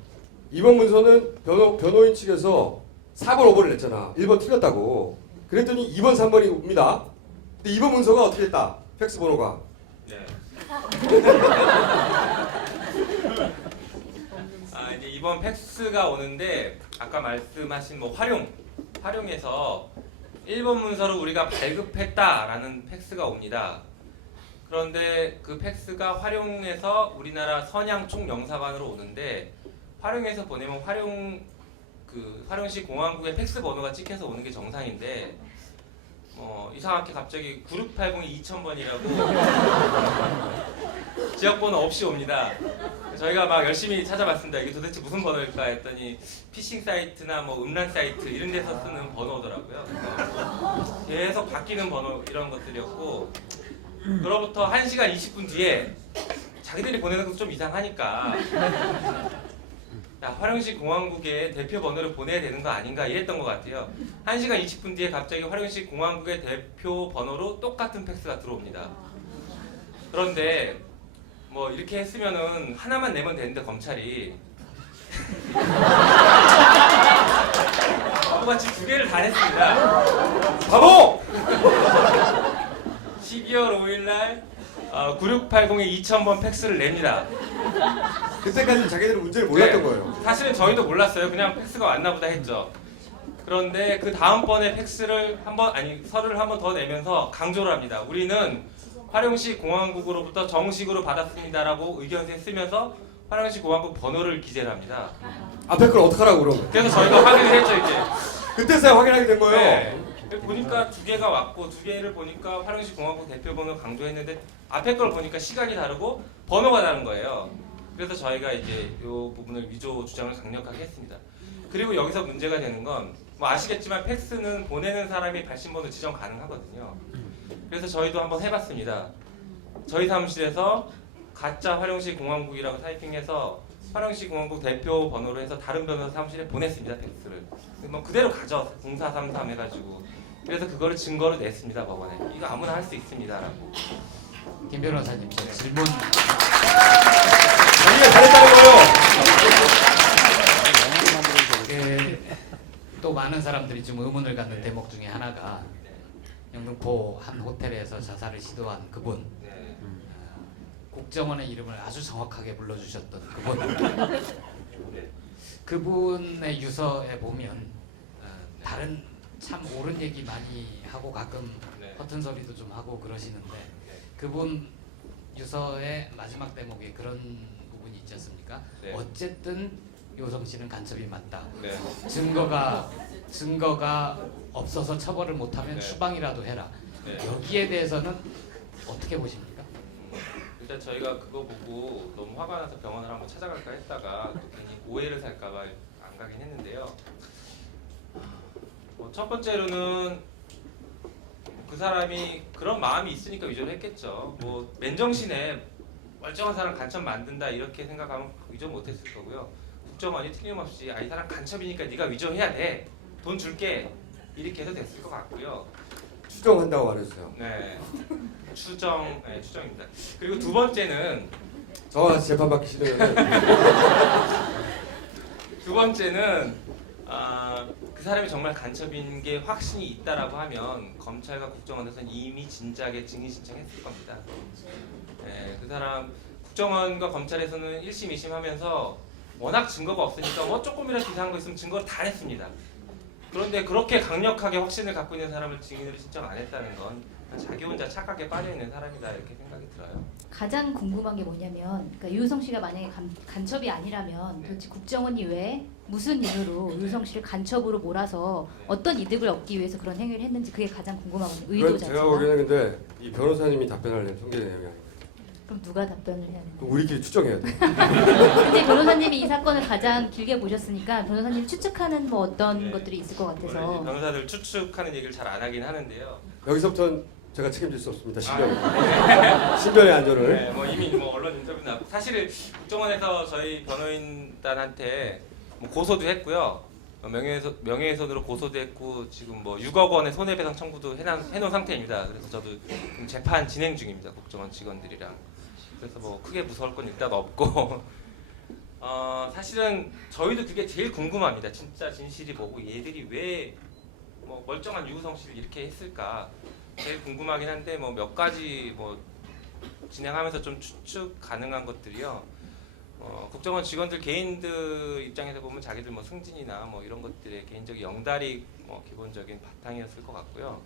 문서는 변호인 측에서 4번, 5번을 냈잖아. 1번 틀렸다고. 그랬더니 2번, 3번이 옵니다. 근데 2번 문서가 어떻게 됐다? 팩스 번호가. 네. 이제 이번 팩스가 오는데 아까 말씀하신 뭐 활용해서 1번 문서로 우리가 발급했다라는 팩스가 옵니다. 그런데 그 팩스가 활용해서 우리나라 선양 총영사관으로 오는데 활용해서 보내면 활용시 공항국의 팩스 번호가 찍혀서 오는 게 정상인데 이상하게 갑자기 9680이 2000번이라고 지역번호 없이 옵니다. 저희가 막 열심히 찾아봤습니다. 이게 도대체 무슨 번호일까 했더니 피싱 사이트나 뭐 음란 사이트 이런 데서 쓰는 번호더라고요. 그래서 계속 바뀌는 번호 이런 것들이었고 그로부터 1시간 20분 뒤에 자기들이 보내는 것도 좀 이상하니까 야, 활용시 공항국의 대표 번호를 보내야 되는 거 아닌가 이랬던 것 같아요. 1시간 20분 뒤에 갑자기 활용시 공항국의 대표 번호로 똑같은 팩스가 들어옵니다. 그런데 뭐 이렇게 했으면은 하나만 내면 되는데 검찰이 바보같이 2개를 다 냈습니다. 바보! 12월 5일날 9680에 2000번 팩스를 냅니다. 그때까지는 자기들은 문제를 몰랐던 네. 거예요. 사실은 저희도 몰랐어요. 그냥 팩스가 왔나 보다 했죠. 그런데 그 다음번에 팩스를 서류를 한 번 더 내면서 강조를 합니다. 우리는 활용시 공항국으로부터 정식으로 받았습니다라고 의견서에 쓰면서 활용시 공항국 번호를 기재를 합니다. 앞에 걸 어떡하라고 그러면. 그래서 저희가 확인을 했죠 이제. 그때서야 확인하게 된 거예요. 네. 보니까 2개가 왔고 2개를 보니까 활용시 공항국 대표 번호 강조했는데 앞에 걸 보니까 시간이 다르고 번호가 다른 거예요. 그래서 저희가 이제 이 부분을 위조 주장을 강력하게 했습니다. 그리고 여기서 문제가 되는 건 뭐 아시겠지만 팩스는 보내는 사람이 발신번호 지정 가능하거든요. 그래서 저희도 한번 해봤습니다. 저희 사무실에서 가짜 활용시 공항국이라고 타이핑해서 활용시 공항국 대표 번호로 해서 다른 변호사 사무실에 보냈습니다. 팩스를. 뭐 그대로 가져 0433 해가지고. 그래서 그거를 증거로 냈습니다 법원에. 이거 아무나 할 수 있습니다라고. 김 변호사님 질문. 자기가 잘했다는 거예요. 또 많은 사람들이 좀 의문을 갖는 대목 중에 하나가 영등포 한 호텔에서 자살을 시도한 그분, 네. 국정원의 이름을 아주 정확하게 불러주셨던 그분. 그분의 유서에 보면 다른 참 옳은 얘기 많이 하고 가끔 네. 허튼 소리도 좀 하고 그러시는데 그분 유서의 마지막 대목에 그런 부분이 있지 않습니까? 네. 어쨌든 요성 씨는 간첩이 맞다. 네. 증거가 없어서 처벌을 못하면 네. 추방이라도 해라. 네. 여기에 대해서는 어떻게 보십니까? 일단 저희가 그거 보고 너무 화가 나서 병원을 한번 찾아갈까 했다가 또 괜히 오해를 살까봐 안 가긴 했는데요. 첫 번째로는 그 사람이 그런 마음이 있으니까 위조를 했겠죠. 뭐 맨정신에 멀쩡한 사람 간첩 만든다 이렇게 생각하면 위조 못했을 거고요. 국정원이 틀림없이 이 사람 간첩이니까 네가 위조해야 돼. 돈 줄게. 이렇게 해서 됐을 것 같고요. 추정한다고 말했어요. 네, 추정입니다. 그리고 두 번째는 저와 같이 재판받기 싫으면 그 사람이 정말 간첩인 게 확신이 있다라고 하면 검찰과 국정원에서는 이미 진작에 증인 신청했을 겁니다. 네, 그 사람 국정원과 검찰에서는 1심, 2심 하면서 워낙 증거가 없으니까 뭐 조금이라도 이상한 거 있으면 증거를 다 냈습니다. 그런데 그렇게 강력하게 확신을 갖고 있는 사람을 증인으로 신청 안 했다는 건 자기 혼자 착각에 빠져 있는 사람이다 이렇게 생각이 들어요. 가장 궁금한 게 뭐냐면, 그러니까 유우성 씨가 만약에 간첩이 아니라면 도대체 국정원이 왜 무슨 이유로 유우성 씨를 간첩으로 몰아서 어떤 이득을 얻기 위해서 그런 행위를 했는지 그게 가장 궁금하거든요. 의도 그건 자체가. 제가 보기에는 근데 이 변호사님이 답변할 통계 내용이 아니에요. 그럼 누가 답변을 해야 되나요? 그럼 우리끼리 추정해야 돼. 근데 변호사님이 이 사건을 가장 길게 보셨으니까 변호사님 추측하는 뭐 어떤 네. 것들이 있을 것 원래 이제 같아서. 변호사들 추측하는 얘기를 잘 안 하긴 하는데요. 여기서부터는 제가 책임질 수 없습니다. 신변의 안전을. 네, 뭐 이미 뭐 언론 인터뷰 나 사실 국정원에서 저희 변호인단한테 뭐 고소도 했고요. 명예훼손으로 고소도 했고 지금 뭐 6억 원의 손해배상 청구도 해놓은 상태입니다. 그래서 저도 지금 재판 진행 중입니다. 국정원 직원들이랑. 그래서 뭐 크게 무서울 건 일단 없고 사실은 저희도 그게 제일 궁금합니다. 진짜 진실이 뭐고 얘들이 왜 뭐 멀쩡한 유우성 씨를 이렇게 했을까 제일 궁금하긴 한데 뭐 몇 가지 뭐 진행하면서 좀 추측 가능한 것들이요. 국정원 직원들 개인들 입장에서 보면 자기들 뭐 승진이나 뭐 이런 것들의 개인적인 영달이 뭐 기본적인 바탕이었을 것 같고요.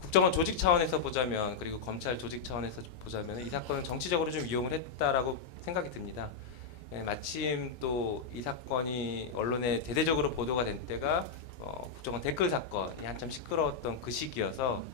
국정원 조직 차원에서 보자면 그리고 검찰 조직 차원에서 보자면 이 사건을 정치적으로 좀 이용을 했다라고 생각이 듭니다. 예, 마침 또 이 사건이 언론에 대대적으로 보도가 된 때가 국정원 댓글 사건이 한참 시끄러웠던 그 시기여서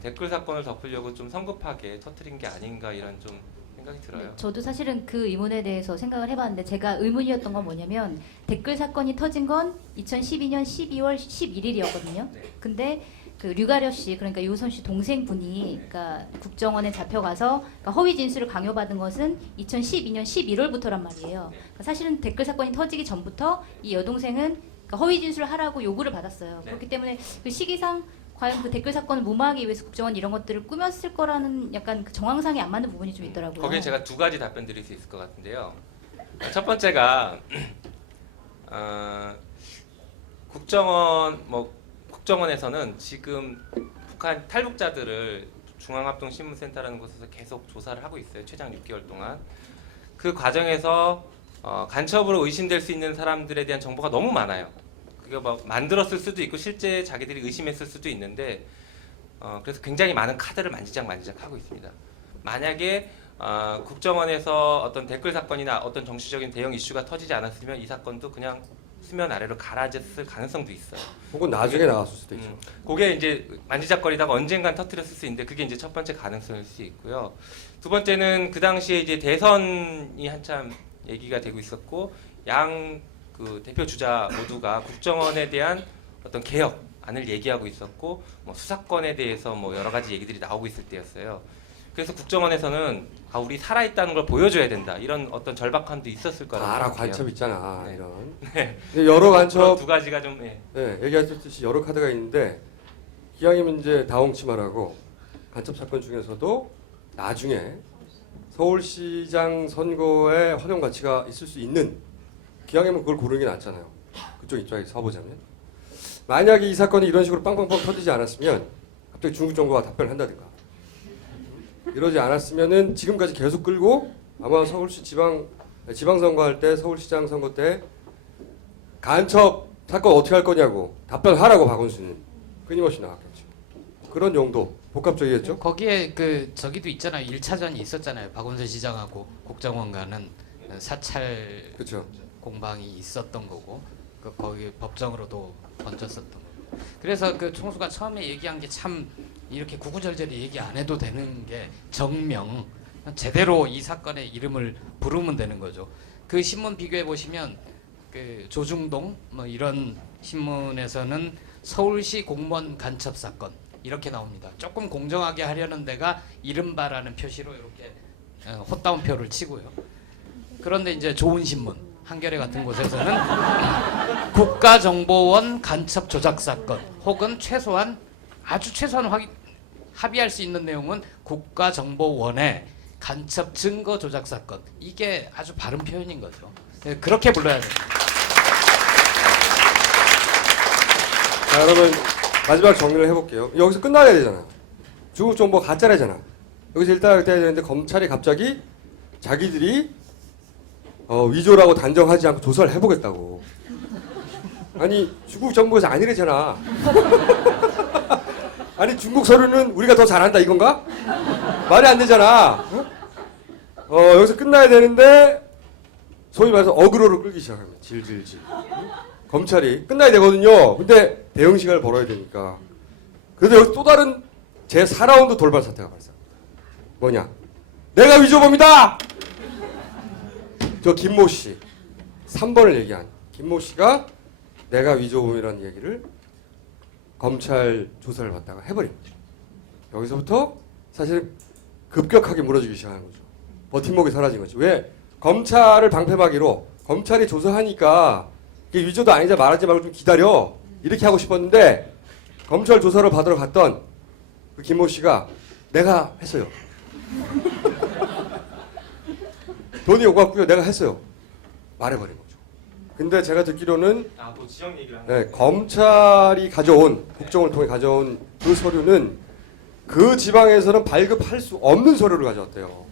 댓글 사건을 덮으려고 좀 성급하게 터뜨린 게 아닌가 이런 좀 생각이 들어요. 저도 사실은 그 의문에 대해서 생각을 해봤는데 제가 의문이었던 건 뭐냐면 댓글 사건이 터진 건 2012년 12월 11일이었거든요. 네. 근데 그 류가려 씨 그러니까 유우성 씨 동생분이 그러니까 국정원에 잡혀가서 그러니까 허위 진술을 강요받은 것은 2012년 11월부터란 말이에요. 그러니까 사실은 댓글 사건이 터지기 전부터 이 여동생은 그러니까 허위 진술을 하라고 요구를 받았어요. 네. 그렇기 때문에 그 시기상 과연 그 댓글 사건을 무마하기 위해서 국정원 이런 것들을 꾸몄을 거라는 약간 그 정황상이 안 맞는 부분이 좀 있더라고요. 거기에 제가 두 가지 답변 드릴 수 있을 것 같은데요. 첫 번째가 국정원에서는 지금 북한 탈북자들을 중앙합동신문센터라는 곳에서 계속 조사를 하고 있어요. 최장 6개월 동안. 그 과정에서 간첩으로 의심될 수 있는 사람들에 대한 정보가 너무 많아요. 그게 막 만들었을 수도 있고 실제 자기들이 의심했을 수도 있는데 그래서 굉장히 많은 카드를 만지작 하고 있습니다. 만약에 국정원에서 어떤 댓글 사건이나 어떤 정치적인 대형 이슈가 터지지 않았으면 이 사건도 그냥 수면 아래로 가라앉았을 가능성도 있어요. 혹은 나중에 나왔을 수도 있죠. 그게 이제 만지작거리다가 언젠간 터뜨렸을 수 있는데 그게 이제 첫 번째 가능성일 수 있고요. 두 번째는 그 당시에 이제 대선이 한참 얘기가 되고 있었고 양 그 대표 주자 모두가 국정원에 대한 어떤 개혁안을 얘기하고 있었고 뭐 수사권에 대해서 뭐 여러 가지 얘기들이 나오고 있을 때였어요. 그래서 국정원에서는 우리 살아있다는 걸 보여줘야 된다 이런 어떤 절박함도 있었을 거라고 알아 생각해요. 간첩 있잖아 네. 이런. 네. 근데 여러 그런 간첩 두 가지가 좀 얘기하셨듯이 여러 카드가 있는데 기왕이면 이제 다홍치마라고 간첩 사건 중에서도 나중에 서울시장 선거에 활용 가치가 있을 수 있는 기왕이면 그걸 고르는 게 낫잖아요. 그쪽 입장에서 서보자면 만약에 이 사건이 이런 식으로 빵빵빵 터지지 않았으면 갑자기 중국 정부가 답변을 한다든가 이러지 않았으면은 지금까지 계속 끌고 아마 서울시 지방선거 할 때 서울시장 선거 때 간첩 사건 어떻게 할 거냐고 답변하라고 박원순은 끊임없이 나왔겠죠. 그런 용도 복합적이겠죠. 거기에 그 저기도 있잖아요. 1차전이 있었잖아요. 박원순 시장하고 국정원 간은 사찰 그렇죠. 공방이 있었던 거고 거기 법정으로도 던졌었던 거고. 그래서 그 총수가 처음에 얘기한 게 참 이렇게 구구절절히 얘기 안 해도 되는 게 정명 제대로 이 사건의 이름을 부르면 되는 거죠. 그 신문 비교해 보시면 그 조중동 뭐 이런 신문에서는 서울시 공무원 간첩 사건 이렇게 나옵니다. 조금 공정하게 하려는 데가 이른바라는 표시로 이렇게 헛다운표를 치고요. 그런데 이제 좋은 신문 한겨레 같은 곳에서는 국가정보원 간첩 조작 사건 혹은 아주 최소한 합의할 수 있는 내용은 국가정보원의 간첩 증거 조작 사건. 이게 아주 바른 표현인 거죠. 그렇게 불러야 돼요. 자, 그러면 마지막 정리를 해볼게요. 여기서 끝나야 되잖아. 중국 정보 가짜래잖아. 여기서 일단 해야 되는데 검찰이 갑자기 자기들이 위조라고 단정하지 않고 조사를 해보겠다고. 아니 중국 정부에서 아니래잖아. 아니 중국 서류는 우리가 더 잘한다 이건가? 말이 안 되잖아. 여기서 끝나야 되는데 소위 말해서 어그로를 끌기 시작합니다. 질질질. 검찰이 끝나야 되거든요. 근데 대응 시간을 벌어야 되니까. 그래서 여기서 또 다른 제 4라운드 돌발 사태가 발생합니다. 뭐냐? 내가 위조범이다! 저 김모 씨 3번을 얘기한 김모 씨가 내가 위조범이라는 얘기를 검찰 조사를 받다가 해버립니다. 여기서부터 사실 급격하게 무너지기 시작하는 거죠. 버팀목이 사라진 거죠. 왜? 검찰을 방패막이로 검찰이 조사하니까 이게 위조도 아니다 말하지 말고 좀 기다려 이렇게 하고 싶었는데 검찰 조사를 받으러 갔던 그 김모 씨가 내가 했어요. 돈이 오갔고요. 내가 했어요. 말해버린 거죠. 근데 제가 듣기로는 또 지역 얘기를 하는 네, 검찰이 가져온 국정을 통해 가져온 그 서류는 그 지방에서는 발급할 수 없는 서류를 가져왔대요.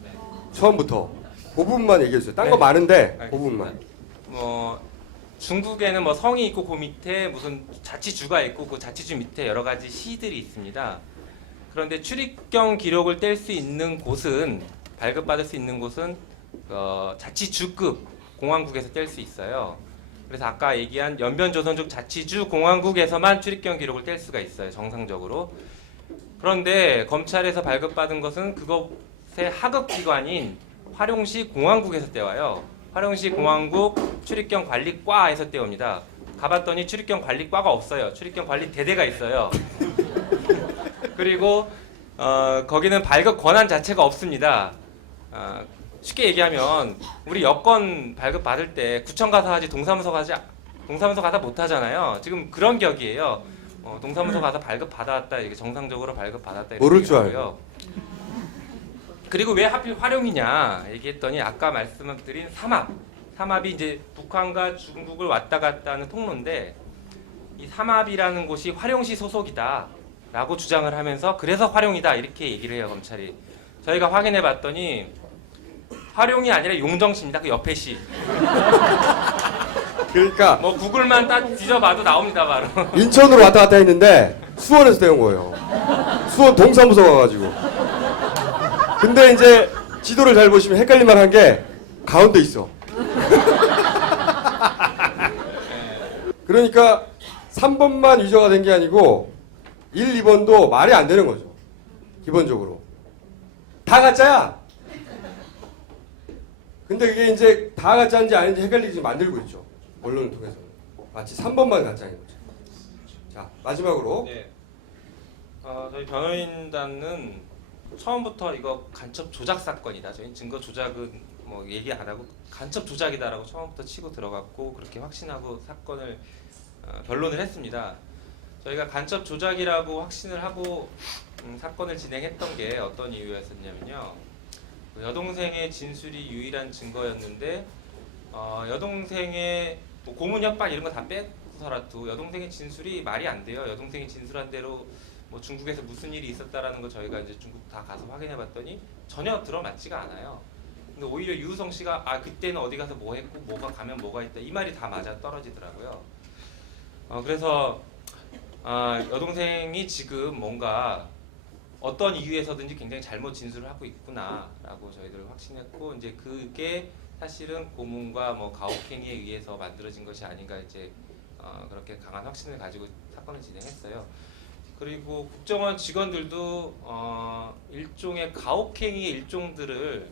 처음부터 그 부분만 얘기해 주세요. 딴 거 네. 많은데 그 알겠습니다. 부분만. 중국에는 뭐 성이 있고 그 밑에 무슨 자치주가 있고 그 자치주 밑에 여러 가지 시들이 있습니다. 그런데 출입경 기록을 뗄 수 있는 곳은 발급받을 수 있는 곳은 자치주급 공항국에서 뗄 수 있어요. 그래서 아까 얘기한 연변조선족 자치주 공항국에서만 출입경 기록을 뗄 수가 있어요. 정상적으로. 그런데 검찰에서 발급받은 것은 그것의 하급기관인 화룡시 공항국에서 떼와요. 화룡시 공항국 출입경 관리과에서 떼옵니다. 가봤더니 출입경 관리과가 없어요. 출입경 관리 대대가 있어요. 그리고 거기는 발급 권한 자체가 없습니다. 쉽게 얘기하면 우리 여권 발급 받을 때 구청 가서 하지 동사무소 가서 못 하잖아요. 지금 그런 격이에요. 동사무소 가서 발급 받았다 이게 정상적으로 발급 받았다 모를 이렇게 줄 얘기하고요. 그리고 왜 하필 활용이냐 얘기했더니 아까 말씀드린 삼합이 이제 북한과 중국을 왔다 갔다 하는 통로인데 이 삼합이라는 곳이 화룡시 소속이다라고 주장을 하면서 그래서 활용이다 이렇게 얘기를 해요 검찰이. 저희가 확인해 봤더니 활용이 아니라 용정시입니다. 그 옆에 시. 그러니까 뭐 구글만 딱 뒤져봐도 나옵니다 바로. 인천으로 왔다 갔다 했는데 수원에서 떼온 거예요. 수원 동사무소 가가지고. 근데 이제 지도를 잘 보시면 헷갈릴만 한 게 가운데 있어. 그러니까 3번만 위조가 된 게 아니고 1, 2번도 말이 안 되는 거죠. 기본적으로. 다 가짜야. 근데 그게 이제 다 가짜인지 아닌지 헷갈리게 지금 만들고 있죠. 언론을 통해서는. 마치 3번만 가짜인 거죠. 자, 마지막으로. 네. 저희 변호인단은 처음부터 이거 간첩 조작 사건이다. 저희 증거 조작은 뭐 얘기 안 하고 간첩 조작이다라고 처음부터 치고 들어갔고 그렇게 확신하고 사건을 변론을 했습니다. 저희가 간첩 조작이라고 확신을 하고 사건을 진행했던 게 어떤 이유였었냐면요. 여동생의 진술이 유일한 증거였는데 여동생의 뭐 고문 협박 이런 거 다 빼서라도 여동생의 진술이 말이 안 돼요. 여동생이 진술한 대로 뭐 중국에서 무슨 일이 있었다라는 거 저희가 이제 중국 다 가서 확인해봤더니 전혀 들어맞지가 않아요. 근데 오히려 유우성 씨가 그때는 어디 가서 뭐 했고 뭐가 가면 뭐가 있다 이 말이 다 맞아 떨어지더라고요. 그래서 여동생이 지금 뭔가 어떤 이유에서든지 굉장히 잘못 진술을 하고 있구나라고 저희들 확신했고 이제 그게 사실은 고문과 뭐 가혹행위에 의해서 만들어진 것이 아닌가 이제 그렇게 강한 확신을 가지고 사건을 진행했어요. 그리고 국정원 직원들도 일종의 가혹행위의 일종들을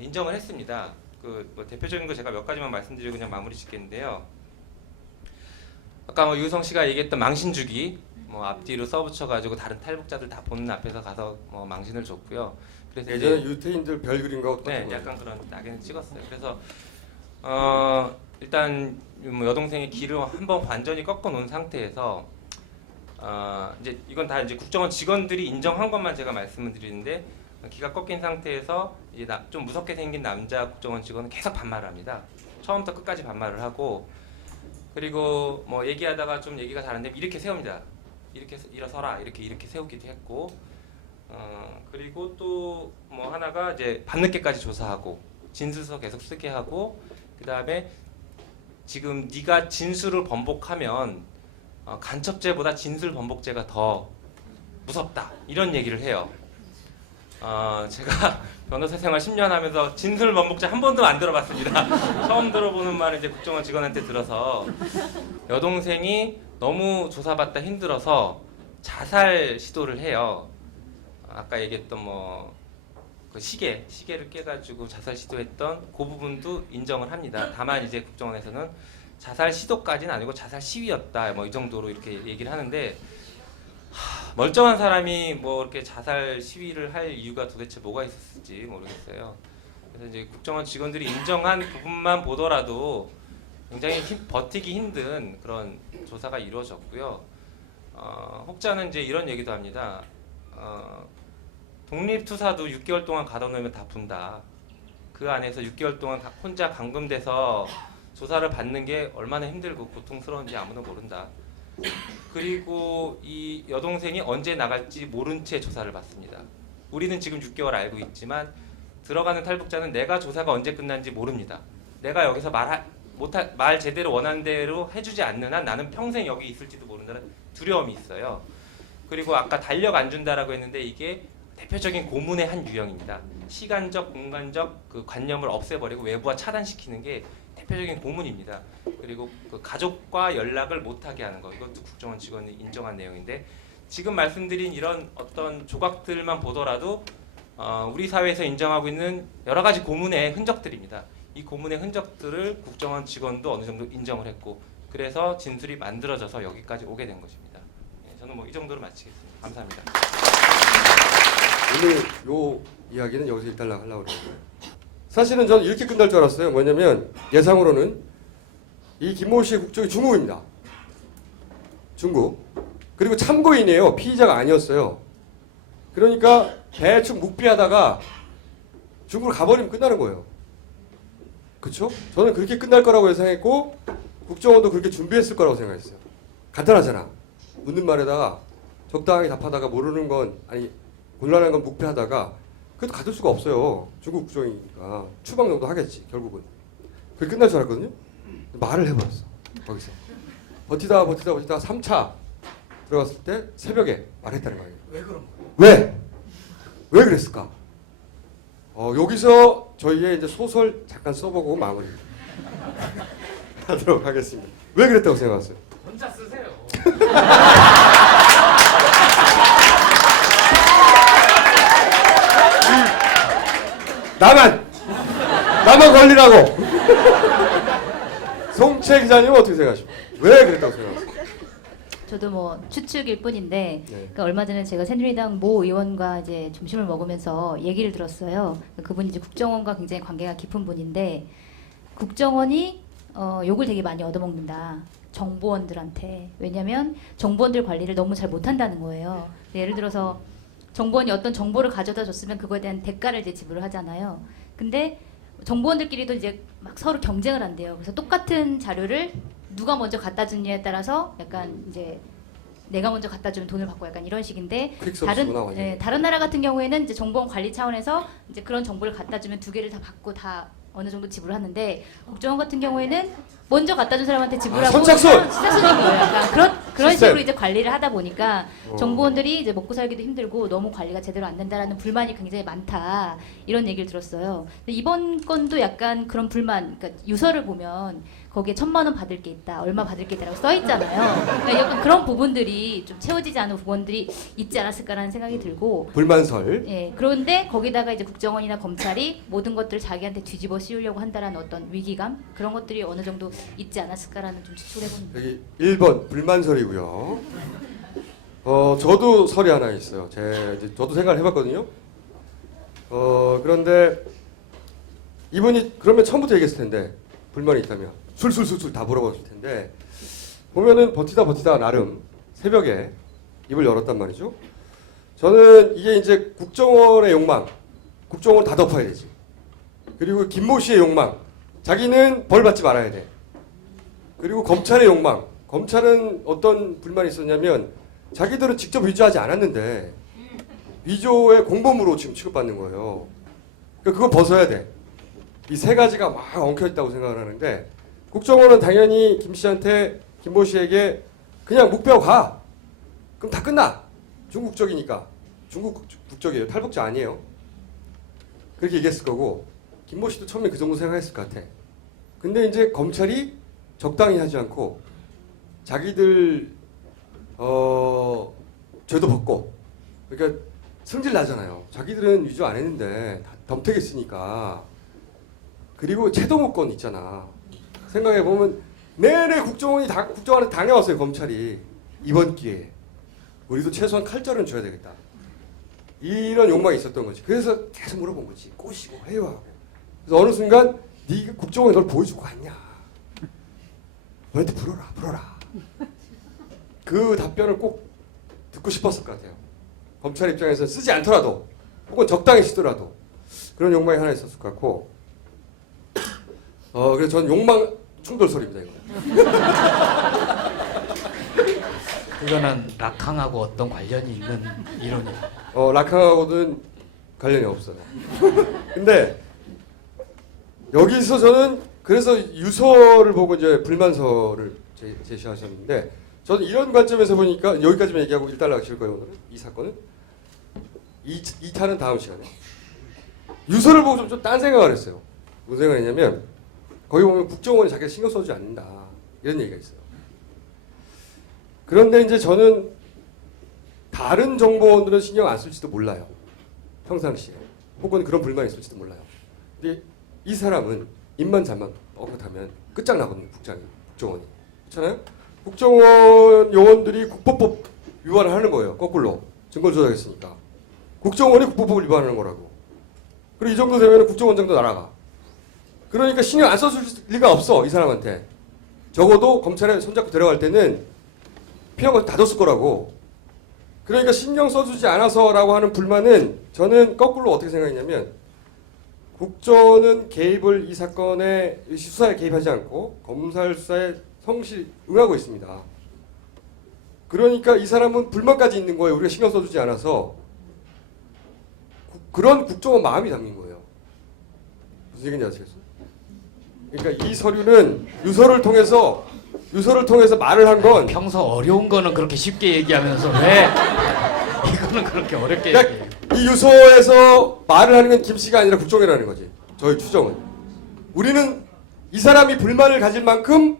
인정을 했습니다. 뭐 대표적인 거 제가 몇 가지만 말씀드리고 그냥 마무리 짓겠는데요. 아까 뭐 유성 씨가 얘기했던 망신 주기, 뭐 앞뒤로 써붙여가지고 다른 탈북자들 다 보는 앞에서 가서 뭐 망신을 줬고요. 그래서 예전에 이제 유태인들 별 그린 거 똑같은 네, 거예요. 약간 그런 낙인을 찍었어요. 그래서 일단 뭐 여동생의 길을 한번 완전히 꺾어 놓은 상태에서 이제 이건 다 이제 국정원 직원들이 인정한 것만 제가 말씀을 드리는데 기가 꺾인 상태에서 이제 좀 무섭게 생긴 남자 국정원 직원은 계속 반말을 합니다. 처음부터 끝까지 반말을 하고 그리고 뭐 얘기하다가 좀 얘기가 다른데 이렇게 세웁니다. 이렇게 일어서라 이렇게 세우기도 했고 그리고 또 뭐 하나가 이제 밤늦게까지 조사하고 진술서 계속 쓰게 하고 그 다음에 지금 네가 진술을 번복하면 간첩죄보다 진술 번복죄가 더 무섭다 이런 얘기를 해요. 제가 변호사 생활 10년 하면서 진술 번복죄 한 번도 안 들어봤습니다. 처음 들어보는 말을 이제 국정원 직원한테 들어서 여동생이 너무 조사받다 힘들어서 자살 시도를 해요. 아까 얘기했던 뭐 그 시계를 깨가지고 자살 시도했던 그 부분도 인정을 합니다. 다만 이제 국정원에서는 자살 시도까지는 아니고 자살 시위였다 뭐 이 정도로 이렇게 얘기를 하는데 멀쩡한 사람이 뭐 이렇게 자살 시위를 할 이유가 도대체 뭐가 있었을지 모르겠어요. 그래서 이제 국정원 직원들이 인정한 부분만 보더라도 굉장히 버티기 힘든 그런 조사가 이루어졌고요. 혹자는 이제 이런 얘기도 합니다. 독립투사도 6개월 동안 가둬놓으면 다 분다. 그 안에서 6개월 동안 혼자 감금돼서 조사를 받는 게 얼마나 힘들고 고통스러운지 아무도 모른다. 그리고 이 여동생이 언제 나갈지 모른 채 조사를 받습니다. 우리는 지금 6개월 알고 있지만 들어가는 탈북자는 내가 조사가 언제 끝난지 모릅니다. 내가 여기서 말 제대로 원하는 대로 해주지 않는 한 나는 평생 여기 있을지도 모른다는 두려움이 있어요. 그리고 아까 달력 안 준다라고 했는데 이게 대표적인 고문의 한 유형입니다. 시간적, 공간적 그 관념을 없애버리고 외부와 차단시키는 게 대표적인 고문입니다. 그리고 그 가족과 연락을 못하게 하는 거 이것도 국정원 직원이 인정한 내용인데 지금 말씀드린 이런 어떤 조각들만 보더라도 우리 사회에서 인정하고 있는 여러 가지 고문의 흔적들입니다. 이 고문의 흔적들을 국정원 직원도 어느 정도 인정을 했고 그래서 진술이 만들어져서 여기까지 오게 된 것입니다. 저는 뭐 이 정도로 마치겠습니다. 감사합니다. 오늘 요 이야기는 여기서 일단 하려고 그래요. 사실은 저는 이렇게 끝날 줄 알았어요. 뭐냐면 예상으로는 이 김모 씨의 국적이 중국입니다. 중국. 그리고 참고인이에요. 피의자가 아니었어요. 그러니까 대충 묵비하다가 중국으로 가버리면 끝나는 거예요. 그렇죠? 저는 그렇게 끝날 거라고 예상했고 국정원도 그렇게 준비했을 거라고 생각했어요. 간단하잖아. 묻는 말에다가 적당하게 답하다가 모르는 건 아니 곤란한 건 묵비하다가 그래도 가둘 수가 없어요. 중국 국정이니까 추방 정도 하겠지 결국은. 그게 끝날 줄 알았거든요. 말을 해버렸어. 거기서 버티다 3차 들어갔을 때 새벽에 말했다는 거예요. 왜 그런 거예요? 왜 그랬을까? 여기서 저희의 이제 소설 잠깐 써보고 마무리 하도록 하겠습니다. 왜 그랬다고 생각하세요? 혼자 쓰세요. 나만 걸리라고. 송채 기자님은 어떻게 생각하십니까? 왜 그랬다고 생각하세요? 저도 뭐 추측일 뿐인데 네. 그러니까 얼마 전에 제가 새누리당 모 의원과 이제 점심을 먹으면서 얘기를 들었어요. 그분이 이제 국정원과 굉장히 관계가 깊은 분인데 국정원이 욕을 되게 많이 얻어먹는다. 정보원들한테. 왜냐하면 정보원들 관리를 너무 잘 못한다는 거예요. 예를 들어서 정보원이 어떤 정보를 가져다 줬으면 그거에 대한 대가를 이제 지불을 하잖아요. 근데 정보원들끼리도 이제 막 서로 경쟁을 한대요. 그래서 똑같은 자료를 누가 먼저 갖다 주느냐에 따라서 약간 이제 내가 먼저 갖다 주면 돈을 받고 약간 이런 식인데 다른 나라 같은 경우에는 이제 정보원 관리 차원에서 이제 그런 정보를 갖다 주면 두 개를 다 받고 다 어느 정도 지불을 하는데 국정원 같은 경우에는 먼저 갖다 준 사람한테 지불하고 선착순! 선착순인 거예요. 약간 그런 시스템. 식으로 이제 관리를 하다 보니까 어. 정보원들이 이제 먹고 살기도 힘들고 너무 관리가 제대로 안 된다라는 불만이 굉장히 많다 이런 얘기를 들었어요. 근데 이번 건도 약간 그런 불만, 그러니까 유서를 보면 거기에 1,000만 원 받을 게 있다, 얼마 받을 게 있다라고 써 있잖아요. 그러니까 약간 그런 부분들이 좀 채워지지 않은 부분들이 있지 않았을까라는 생각이 들고. 불만설. 예, 그런데 거기다가 이제 국정원이나 검찰이 모든 것들을 자기한테 뒤집어 씌우려고 한다라는 어떤 위기감 그런 것들이 어느 정도 있지 않았을까라는 좀 추측을 해봅니다. 여기 1번 불만설이고요. 저도 설이 하나 있어요. 저도 생각을 해봤거든요. 그런데 이분이 그러면 처음부터 얘기했을 텐데 불만이 있다면 술술술술 다 물어봤을 텐데 보면은 버티다 나름 새벽에 입을 열었단 말이죠. 저는 이게 이제 국정원의 욕망, 국정원 다 덮어야 되지. 그리고 김모 씨의 욕망, 자기는 벌 받지 말아야 돼. 그리고 검찰의 욕망, 검찰은 어떤 불만이 있었냐면 자기들은 직접 위조하지 않았는데 위조의 공범으로 지금 취급받는 거예요. 그러니까 그거 벗어야 돼. 이 세 가지가 막 엉켜있다고 생각을 하는데 국정원은 당연히 김 씨한테, 김모 씨에게 그냥 묵뼈 가. 그럼 다 끝나. 중국 국적이니까. 중국 국적이에요. 탈북자 아니에요. 그렇게 얘기했을 거고 김모 씨도 처음에 그 정도 생각했을 것 같아. 근데 이제 검찰이 적당히 하지 않고 자기들 죄도 벗고 그러니까 승질 나잖아요. 자기들은 위조 안 했는데 다 덤태겠으니까. 그리고 채동호권 있잖아. 생각해 보면 내내 국정원한테 당해왔어요. 검찰이 이번 기회에 우리도 최소한 칼자루는 줘야 되겠다. 이런 욕망이 있었던 거지. 그래서 계속 물어본 거지. 꼬시고 회유하고. 그래서 어느 순간 네가 국정원이 널 보여주고 갔냐. 너한테 불어라. 그 답변을 꼭 듣고 싶었을 것 같아요. 검찰 입장에서 쓰지 않더라도 혹은 적당히 쓰더라도 그런 욕망이 하나 있었을 것 같고 그래서 전 욕망 충돌설입니다. 이거. 이거는 락항하고 어떤 관련이 있는 이론이에요. 락항하고는 관련이 없어요. 근데 여기서 저는 그래서 유서를 보고 이제 불만설을 제시하셨는데 저는 이런 관점에서 보니까 여기까지만 얘기하고 1달러 칠 거예요. 오늘은 이 사건은 2타는 다음 시간에 유서를 보고 좀 딴 생각을 했어요. 무슨 생각했냐면 거기 보면 국정원이 자기가 신경 써주지 않는다 이런 얘기가 있어요. 그런데 이제 저는 다른 정보원들은 신경 안 쓸지도 몰라요. 평상시에. 혹은 그런 불만이 있을지도 몰라요. 근데 이 사람은 입만 잠만 뻥긋하면 끝장나거든요. 국정원이. 그렇잖아요? 국정원 요원들이 국보법 위반을 하는 거예요. 거꾸로. 증거를 조작했으니까. 국정원이 국보법을 위반하는 거라고. 그리고 이 정도 되면 국정원장도 날아가. 그러니까 신경 안 써줄 리가 없어. 이 사람한테. 적어도 검찰에 손잡고 데려갈 때는 필요한 거 다 줬을 거라고. 그러니까 신경 써주지 않아서라고 하는 불만은 저는 거꾸로 어떻게 생각했냐면 국정원은 개입을 이 사건의 수사에 개입하지 않고 검찰 수사에 성실히 응하고 있습니다. 그러니까 이 사람은 불만까지 있는 거예요. 우리가 신경 써주지 않아서. 그런 국정원 마음이 담긴 거예요. 무슨 얘기인지 아시겠어요? 그러니까 이 서류는 유서를 통해서 말을 한 건 평소 어려운 거는 그렇게 쉽게 얘기하면서 왜 이거는 그렇게 어렵게 그러니까 얘기해요? 이 유서에서 말을 하는 건 김 씨가 아니라 국정원이라는 거지. 저희 추정은. 우리는 이 사람이 불만을 가질 만큼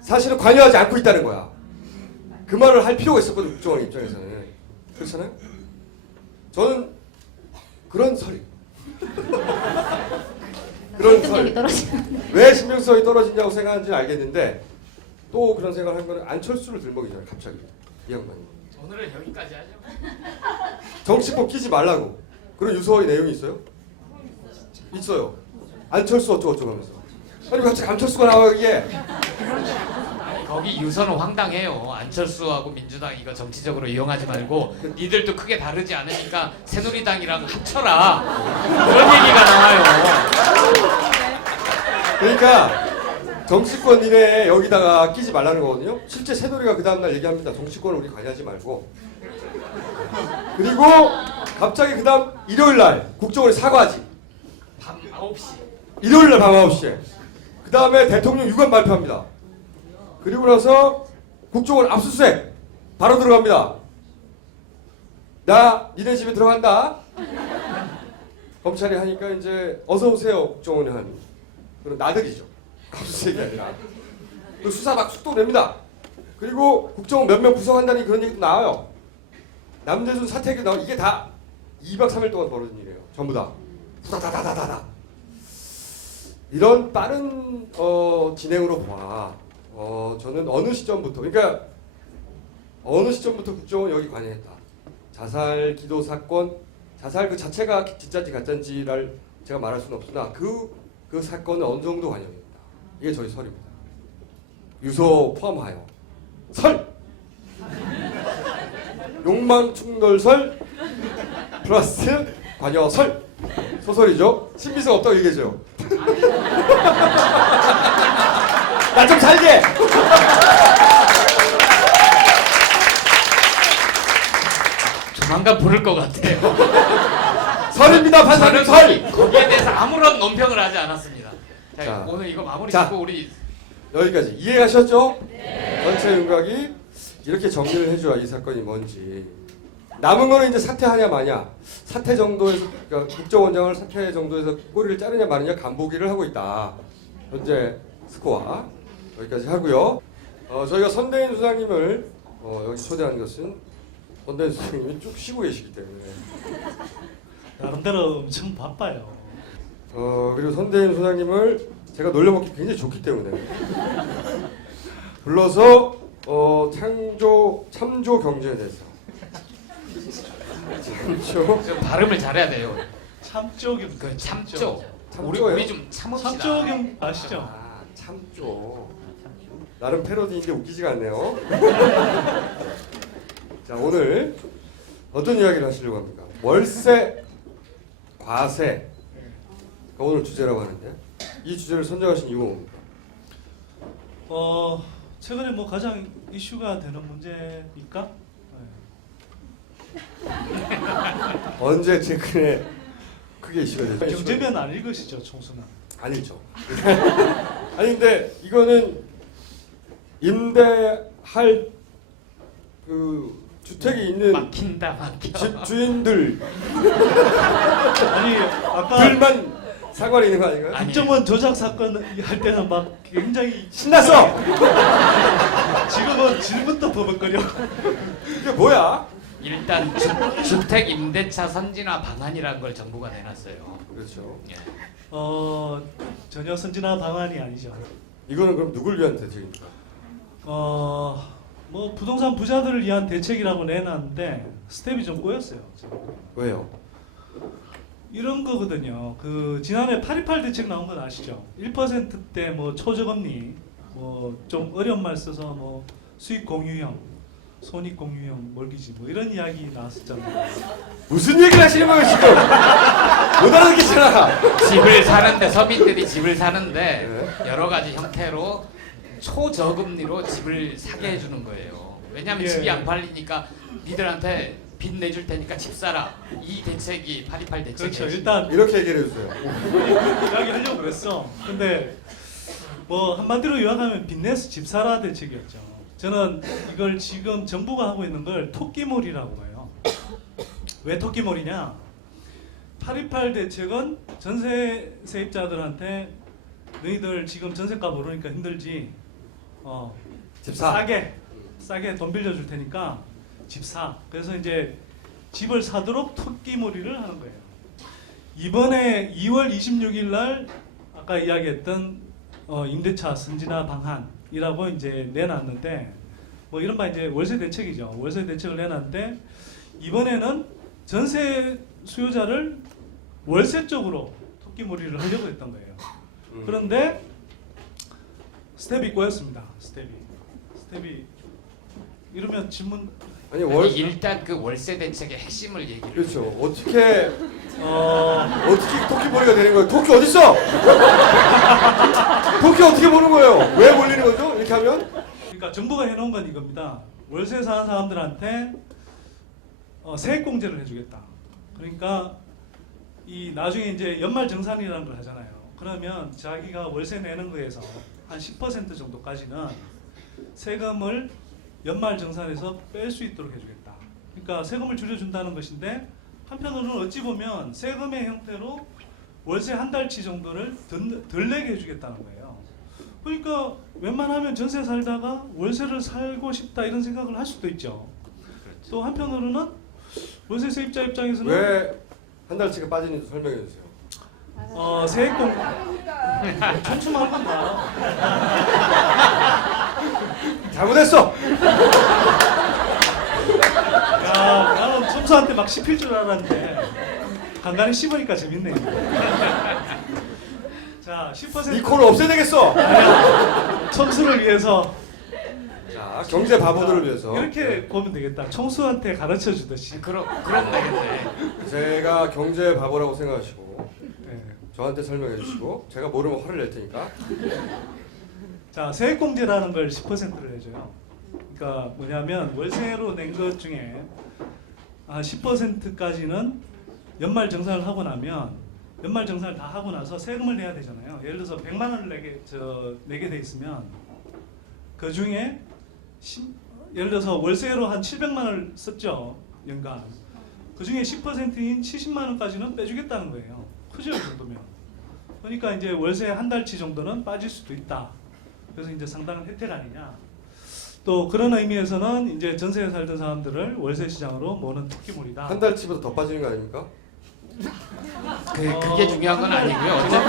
사실은 관여하지 않고 있다는 거야. 그 말을 할 필요가 있었거든. 국정원 입장에서는. 그렇잖아요? 저는 그런 설이. 그런 설득력이 설. 떨어지는. 왜 신빙성이 떨어지냐고 생각하는지 알겠는데 또 그런 생각을 한 거는 안철수를 들먹이잖아요. 갑자기. 이 양반이. 오늘은 여기까지 하죠. 정치법 끼지 말라고. 그런 유서의 내용이 있어요? 있어요. 안철수 어쩌고저쩌고 하면서. 아니 갑자기 안철수가 나와 이게. 거기 유서는 황당해요. 안철수하고 민주당 이거 정치적으로 이용하지 말고 니들도 크게 다르지 않으니까 새누리당이랑 합쳐라. 그런 얘기가 나와요. 그러니까 정치권 니네 여기다가 끼지 말라는 거거든요. 실제 새누리가 그 다음날 얘기합니다. 정치권을 우리 관여하지 말고. 그리고 갑자기 그 다음 일요일날 국정원이 사과하지. 밤 9시. 일요일날 밤 9시에. 그 다음에 대통령 유감 발표합니다. 그리고 나서 국정원 압수수색 바로 들어갑니다. 나 니네 집에 들어간다. 검찰이 하니까 이제 어서 오세요 국정원이 한 그런 나들이죠. 압수수색이 아니라 그 수사 막 속도냅니다. 그리고 국정원 몇 명 구성한다니 그런 얘기도 나와요. 남대순 사퇴기 나와. 이게 다 2박 3일 동안 벌어진 일이에요. 전부 다 후다다다다다. 이런 빠른 진행으로 봐. 저는 어느 시점부터 그러니까 어느 시점부터 국정원 여기 관여했다. 자살 기도 사건, 자살 그 자체가 진짜인지 가짜인지를 제가 말할 수는 없으나 그 사건은 어느 정도 관여했다. 이게 저희 설입니다. 유서 포함하여 설! 욕망충돌설 플러스 관여설 소설이죠. 신비성 없다고 얘기해줘요. 나 좀 살게! 조만간 부를 것 같아요. 설입니다, 판사님 설! 거기에 대해서 아무런 논평을 하지 않았습니다. 자, 자, 오늘 이거 마무리 자. 짓고 우리 여기까지 이해하셨죠? 네. 전체 윤곽이 이렇게 정리를 해줘야 이 사건이 뭔지. 남은 거는 이제 사퇴하냐 마냐. 사퇴 정도에서 그러니까 국정원장을 사퇴 정도에서 꼬리를 자르냐 마느냐 간보기를 하고 있다. 현재 스코어 여기까지 하고요. 저희가 선대인 수장님을 여기 초대한 것은 선대인 수장님이 쭉 쉬고 계시기 때문에. 나름대로 엄청 바빠요. 그리고 선대인 소장님을 제가 놀려먹기 굉장히 좋기 때문에 불러서 참조 경제에 대해서 참조 좀 발음을 잘해야 돼요. 참조경. 그 참조. 참조예요? 우리 좀 참읍시다. 참조경 아시죠? 아 참조 나름 패러디인데 웃기지가 않네요. 자 오늘 어떤 이야기를 하시려고 합니까? 월세 과세 오늘 주제라고 하는데 이 주제를 선정하신 이유가 뭡니까? 최근에 뭐 가장 이슈가 되는 문제니까. 언제 최근에 크게 이슈가 됐죠? 경제면 안 읽으시죠, 총수는? 아니죠. 아니 근데 이거는 임대할 그 주택이 있는 막힌다 막혀. 집주인들 아니 아까 들만 상관이 있는 거 아닌가요? 아니. 국정원 조작 사건 할 때는 막 굉장히 신났어. 지금은 질문도 버벅거려. 이게 뭐야? 일단 주택 임대차 선진화 방안이라는 걸 정부가 내놨어요. 그렇죠. 예. 전혀 선진화 방안이 아니죠. 이거는 그럼 누굴 위한 대책입니까? 뭐 부동산 부자들을 위한 대책이라고 내놨는데 스텝이 좀 꼬였어요. 왜요? 이런 거거든요. 그 지난해 828 대책 나온 건 아시죠? 1%대 뭐 초저금리, 뭐 좀 어려운 말 써서 뭐 수익 공유형, 손익 공유형, mortgage 뭐 이런 이야기 나왔었잖아요. 무슨 얘기를 하시는 거예요 지금? 못 알아듣겠잖아. 집을 사는데 서민들이 집을 사는데 네. 여러 가지 형태로 초저금리로 집을 사게 해주는 거예요. 왜냐하면 예. 집이 안 팔리니까 니들한테 빚 내줄 테니까 집 사라. 이 대책이 828 대책이에요. 그렇죠. 일단 이렇게 얘기를 해주세요. 이야기 하려고 그랬어. 근데 뭐 한마디로 요약하면 빚내서 집 사라 대책이었죠. 저는 이걸 지금 정부가 하고 있는 걸 토끼몰이라고 해요. 왜 토끼몰이냐? 828 대책은 전세 세입자들한테 너희들 지금 전세값 오르니까 힘들지. 집 사. 싸게 돈 빌려줄 테니까 집 사. 그래서 이제 집을 사도록 토끼몰이를 하는 거예요. 이번에 2월 26일 날 아까 이야기했던 임대차 선진화 방안이라고 이제 내놨는데 뭐 이른바 이제 월세 대책이죠. 월세 대책을 내놨는데 이번에는 전세 수요자를 월세 쪽으로 토끼몰이를 하려고 했던 거예요. 그런데 스텝이 꼬였습니다. 스텝이 이러면 질문 아니 아니, 일단 그 월세 대책의 핵심을 얘기를 그렇죠. 어떻게 어, 토끼몰이가 되는 거예요? 토끼 어디 있어? 토끼 어떻게 보는 거예요? 왜 몰리는 거죠? 이렇게 하면? 그러니까 정부가 해놓은 건 이겁니다. 월세 사는 사람들한테 세액공제를 해주겠다. 그러니까 이 나중에 이제 연말정산이라는 걸 하잖아요. 그러면 자기가 월세 내는 거에서 한 10% 정도까지는 세금을 연말 정산에서 뺄 수 있도록 해주겠다. 그러니까 세금을 줄여준다는 것인데 한편으로는 어찌 보면 세금의 형태로 월세 한 달치 정도를 덜 내게 해주겠다는 거예요. 그러니까 웬만하면 전세 살다가 월세를 살고 싶다 이런 생각을 할 수도 있죠. 또 한편으로는 월세 세입자 입장에서는 왜 한 달치가 빠지는지 설명해 주세요. 세액공 청수만 한다. 잘못했어. 야, 나는 청수한테 막 씹힐 줄 알았는데 간간히 씹으니까 재밌네. 자, 10% 이 코를 없애야 되겠어. 청수를 위해서 자, 경제 바보들을 위해서 이렇게 보면 되겠다. 청수한테 가르쳐 주듯이. 그럼 되겠네. 제가 경제 바보라고 생각하시고 네. 저한테 설명해 주시고 제가 모르면 화를 낼 테니까. 자, 세액공제라는 걸 10%를 해줘요. 그러니까 뭐냐면 월세로 낸 것 중에 10%까지는 연말 정산을 하고 나면 연말 정산을 다 하고 나서 세금을 내야 되잖아요. 예를 들어서 100만 원을 내게 돼 있으면 그 중에 예를 들어서 월세로 한 700만 원을 썼죠. 연간. 그 중에 10%인 70만 원까지는 빼주겠다는 거예요. 크죠, 이 정도면. 그러니까 이제 월세 한 달치 정도는 빠질 수도 있다. 그래서 이제 상당한 혜택 아니냐. 또 그런 의미에서는 이제 전세에 살던 사람들을 월세 시장으로 모는 토끼몰이다. 한 달치보다 더 빠지는 거 아닙니까? 그게 중요한 건 아니고요. 어쨌든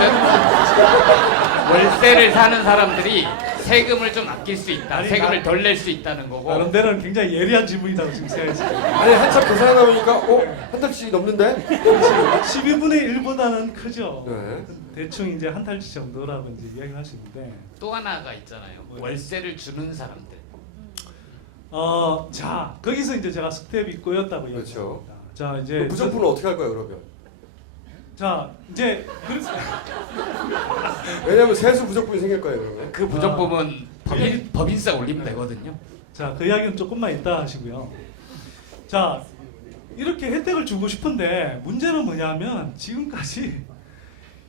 월세를 사는 사람들이 세금을 좀 아낄 수 있다. 아니, 세금을 덜 낼 수 있다는 거고. 나름대로는 굉장히 예리한 질문이라고 지금 생각했어요. 아니 한참 계산하다 보니까 한 달치 넘는데? 12분의 1보다는 크죠. 네. 대충 이제 한 달치 정도라고 이제 이야기를 할 수 있는데. 또 하나가 있잖아요. 월세를 주는 사람들. 자 거기서 이제 제가 스텝이 꼬였다고 그렇죠. 얘기합니다. 자 이제 무조건은 어떻게 할 거야 그러면? 자 이제 왜냐면 세수 부족분이 생길 거예요 그러면. 그 부족부분 법인세 올리면 되거든요. 자, 그 이야기는 조금만 이따 하시고요. 자, 이렇게 혜택을 주고 싶은데 문제는 뭐냐면 지금까지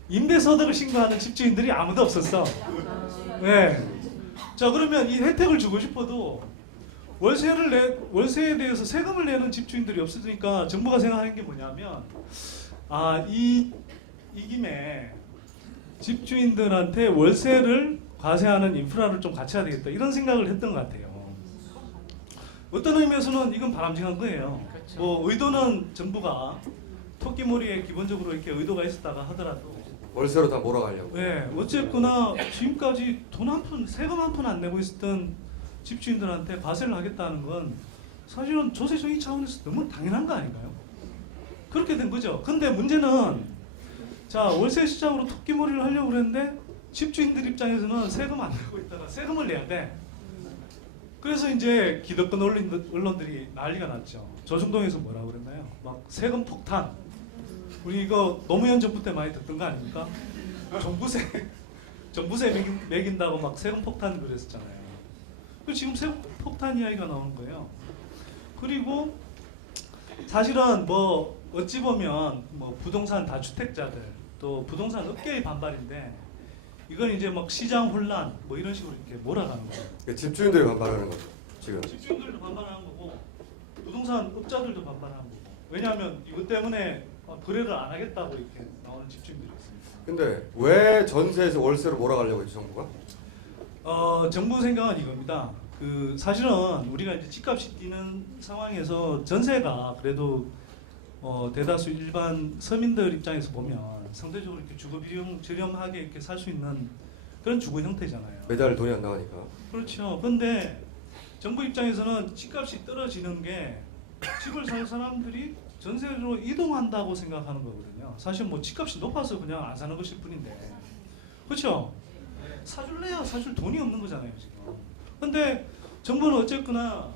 임대소득을 신고하는 집주인들이 아무도 없었어. 네. 자, 그러면 이 혜택을 주고 싶어도 월세에 대해서 세금을 내는 집주인들이 없으니까 정부가 생각하는 게 뭐냐면 이 김에 집주인들한테 월세를 과세하는 인프라를 좀 갖춰야 되겠다 이런 생각을 했던 것 같아요. 어떤 의미에서는 이건 바람직한 거예요. 그렇죠. 뭐 의도는 정부가 토끼몰이에 기본적으로 이렇게 의도가 있었다가 하더라도 월세로 다 몰아가려고. 네, 어쨌거나 지금까지 세금 한 푼 안 내고 있었던 집주인들한테 과세를 하겠다는 건 사실은 조세정의 차원에서 너무 당연한 거 아닌가요? 그렇게 된 거죠. 근데 문제는 자 월세 시장으로 토끼몰이를 하려고 그랬는데 집주인들 입장에서는 세금 안 내고 있다가 세금을 내야 돼. 그래서 이제 기득권 언론들이 난리가 났죠. 조중동에서 뭐라고 그랬나요? 막 세금 폭탄. 우리 이거 노무현 정부 때 많이 듣던 거 아닙니까? 정부세 매긴다고 막 세금 폭탄 그랬었잖아요. 지금 세금 폭탄 이야기가 나오는 거예요. 그리고 사실은 뭐 어찌 보면 뭐 부동산 다주택자들 또 부동산 업계의 반발인데 이건 이제 막 시장 혼란 뭐 이런 식으로 이렇게 몰아가는 거예요. 집주인들이 반발하는 거죠 지금. 집주인들도 반발하는 거고 부동산 업자들도 반발하는 거고. 왜냐하면 이것 때문에 거래를 안 하겠다고 이렇게 나오는 집주인들이 있습니다. 근데 왜 전세에서 월세로 몰아가려고 했죠 정부가? 정부 생각은 이겁니다. 사실은 우리가 이제 집값이 뛰는 상황에서 전세가 그래도 대다수 일반 서민들 입장에서 보면 상대적으로 이렇게 주거 비용 저렴하게 이렇게 살 수 있는 그런 주거 형태잖아요. 매달 돈이 안 나가니까. 그렇죠. 근데 정부 입장에서는 집값이 떨어지는 게 집을 살 사람들이 전세로 이동한다고 생각하는 거거든요. 사실 뭐 집값이 높아서 그냥 안 사는 것일 뿐인데, 그렇죠? 사줄래야 사줄 돈이 없는 거잖아요 지금. 근데 정부는 어쨌거나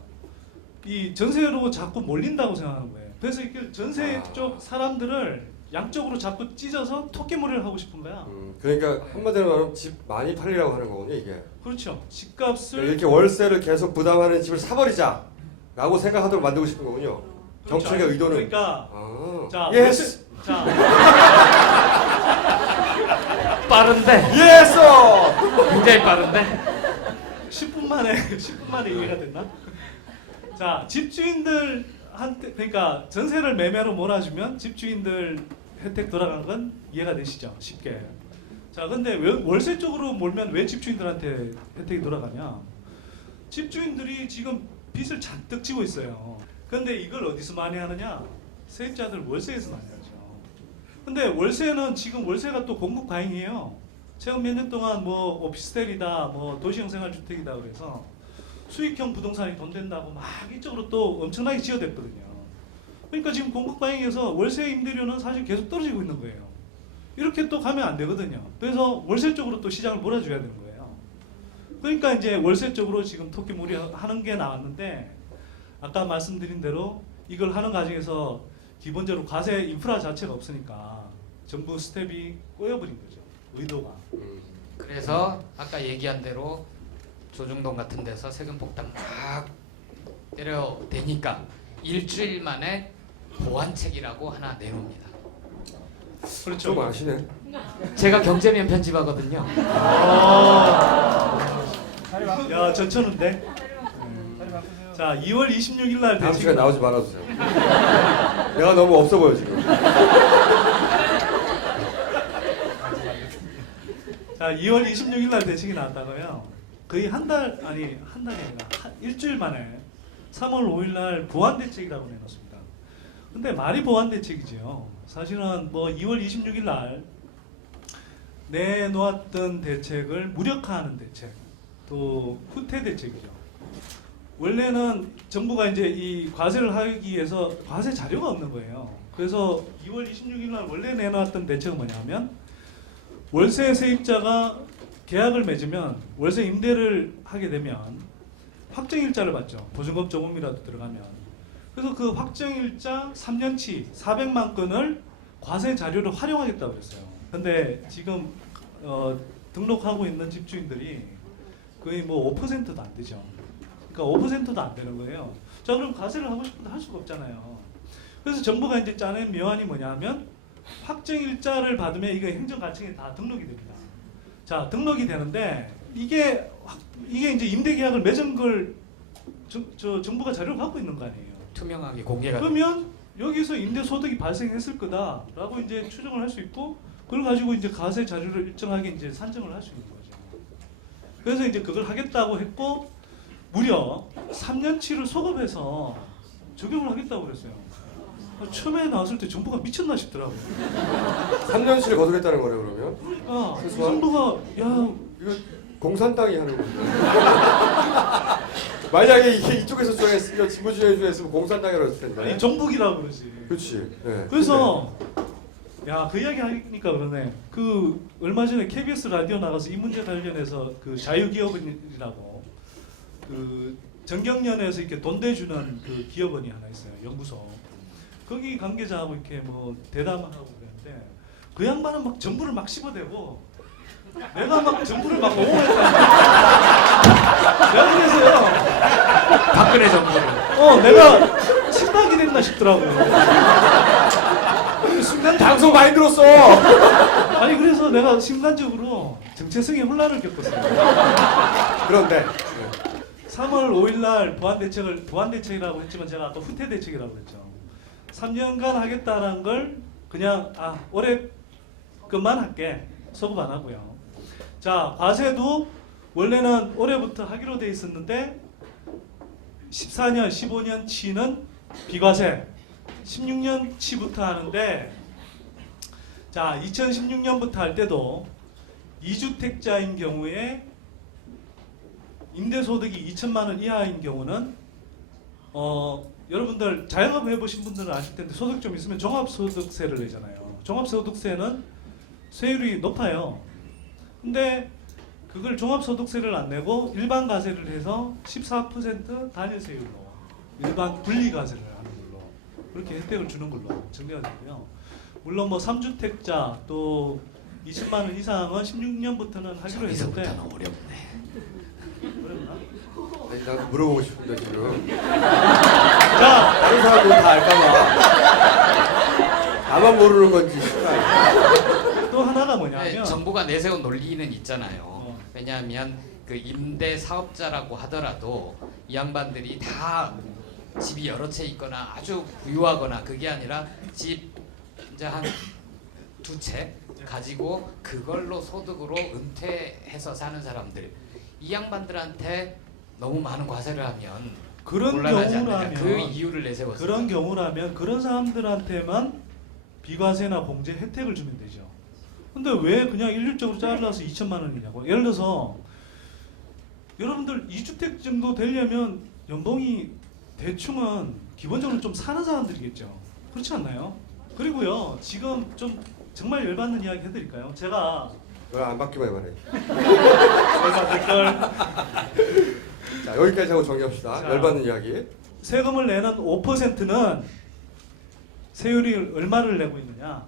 이 전세로 자꾸 몰린다고 생각하는 거예요. 그래서 이렇게 전세 쪽 사람들을 양쪽으로 자꾸 찢어서 토끼몰이를 하고 싶은 거야. 그러니까 한마디로 말하면 집 많이 팔리라고 하는 거군요 이게. 그렇죠. 집값을 이렇게 월세를 계속 부담하는 집을 사버리자라고 생각하도록 만들고 싶은 거군요. 그렇죠. 정책의 의도는. 그러니까 아. 자, 예스. 자 빠른데. 예스. 굉장히 빠른데. 10분 만에 이해가 됐나? 자, 집주인들한테 그러니까 전세를 매매로 몰아주면 집주인들 혜택 돌아간 건 이해가 되시죠? 쉽게. 자, 근데 왜 월세 쪽으로 몰면 왜 집주인들한테 혜택이 돌아가냐? 집주인들이 지금 빚을 잔뜩 지고 있어요. 근데 이걸 어디서 많이 하느냐? 세입자들 월세에서 많이 하죠. 근데 월세는 지금 월세가 또 공급 과잉이에요. 최근 몇 년 동안 뭐 오피스텔이다, 뭐 도시형 생활주택이다 그래서 수익형 부동산이 돈 된다고 막 이쪽으로 또 엄청나게 지어댔거든요. 그러니까 지금 공급 과잉에서 월세 임대료는 사실 계속 떨어지고 있는 거예요. 이렇게 또 가면 안 되거든요. 그래서 월세 쪽으로 또 시장을 몰아줘야 되는 거예요. 그러니까 이제 월세 쪽으로 지금 토끼몰이 하는 게 나왔는데 아까 말씀드린 대로 이걸 하는 과정에서 기본적으로 과세 인프라 자체가 없으니까 정부 스텝이 꼬여버린 거죠. 의도가. 그래서 아까 얘기한 대로 조중동 같은 데서 세금 폭탄 막 때려대니까 일주일 만에 보완책이라고 하나 내놓습니다. 그렇죠. 좀 아시네. 제가 경제면 편집하거든요. 야, 전천후인데. 자, 2월 26일 날 다음 시간에 대책. 나오지 말아주세요. 내가 너무 없어 보여 지금. 자, 2월 26일 날 대책이 나왔다고요. 거의 한 달이 아니라 일주일 만에 3월 5일 날 보완 대책이라고 내놓습니다. 근데 말이 보완 대책이지요. 사실은 뭐 2월 26일 날 내놓았던 대책을 무력화하는 대책, 또 후퇴 대책이죠. 원래는 정부가 이제 이 과세를 하기 위해서 과세 자료가 없는 거예요. 그래서 2월 26일 날 원래 내놓았던 대책은 뭐냐면 월세 세입자가 계약을 맺으면 월세 임대를 하게 되면 확정일자를 받죠. 보증금 조금이라도 들어가면. 그래서 그 확정일자 3년치 400만 건을 과세 자료로 활용하겠다고 그랬어요. 근데 지금 등록하고 있는 집주인들이 거의 뭐 5%도 안 되죠. 그러니까 5%도 안 되는 거예요. 자, 그럼 과세를 하고 싶은데 할 수가 없잖아요. 그래서 정부가 이제 짜낸 묘안이 뭐냐면 확정일자를 받으면 이거 행정가청에 다 등록이 됩니다. 자, 등록이 되는데 이게 이제 임대계약을 맺은 걸 정부가 자료를 갖고 있는 거 아니에요. 투명하게 공개가 그러면 여기서 임대소득이 발생했을 거다라고 이제 추정을 할 수 있고 그걸 가지고 이제 과세 자료를 일정하게 이제 산정을 할 수 있는 거죠. 그래서 이제 그걸 하겠다고 했고 무려 3년치를 소급해서 적용을 하겠다고 그랬어요. 처음에 나왔을 때 정부가 미쳤나 싶더라고요. 3년치를 거두겠다는 거래 그러면? 그러니까 최소한? 정부가 야 이거 공산당이 하는 건데. 만약에 이게 이쪽에서 주장했으면 진보주의에 주장했으면 공산당이라고 했을 텐데. 아니 정북이라고 그러지. 그렇지. 네. 그래서 야, 그 이야기 하니까 그러네. 그 얼마 전에 KBS 라디오 나가서 이 문제 관련해서 그 자유기업원이라고 그 정경련에서 이렇게 돈 대주는 그 기업원이 하나 있어요. 연구소. 거기 관계자하고 이렇게 뭐 대담을 하고 그랬는데 그 양반은 막 정부를 막 씹어대고 내가 막 정부를 막 옹호했다. 내가 그래서요. 박근혜 정부를 내가 침박이 됐나 싶더라고요. 순간 방송 많이 들었어. 아니 그래서 내가 순간적으로 정체성의 혼란을 겪었어요. 그런데 3월 5일 날 보완 대책이라고 했지만 제가 아까 후퇴 대책이라고 했죠. 3년간 하겠다는 걸 그냥 올해 것만 할게. 소급 안 하고요. 자, 과세도 원래는 올해부터 하기로 돼 있었는데 14년, 15년 치는 비과세, 16년 치부터 하는데 자, 2016년부터 할 때도 2주택자인 경우에 임대소득이 2천만 원 이하인 경우는 여러분들 자영업 해보신 분들은 아실 텐데 소득 좀 있으면 종합소득세를 내잖아요. 종합소득세는 세율이 높아요. 근데 그걸 종합소득세를 안 내고 일반 과세를 해서 14% 단일세율로 일반 분리과세를 하는 걸로 그렇게 혜택을 주는 걸로 정리가 되고요. 물론 뭐 3주택자 또 20만 원 이상은 16년부터는 하기로 했는데 여기서부터는 어렵네. 어렵나? 아니, 나 물어보고 싶은데 지금 자, 다른 사람들이 다 알까봐. 나만 모르는 건지. 또 하나가 네, 뭐냐면 정부가 내세운 논리는 있잖아요. 왜냐하면 그 임대 사업자라고 하더라도 이 양반들이 다 집이 여러 채 있거나 아주 부유하거나 그게 아니라 집 이제 한 2채 가지고 그걸로 소득으로 은퇴해서 사는 사람들, 이 양반들한테 너무 많은 과세를 하면 그런 곤란하지 않느냐. 경우라면 그 이유를 내세웠어요. 그런 경우라면 그런 사람들한테만 비과세나 공제 혜택을 주면 되죠. 근데 왜 그냥 일률적으로 잘라서 2천만 원이냐고. 예를 들어서 여러분들 2주택 정도 되려면 연봉이 대충은 기본적으로 좀 사는 사람들이겠죠. 그렇지 않나요? 그리고요, 지금 좀 정말 열받는 이야기 해드릴까요? 제가 왜 안 바뀌면 해봐래. 그래서 댓글 자, 여기까지 하고 정리합시다. 자. 열받는 이야기. 세금을 내는 5%는 세율이 얼마를 내고 있느냐?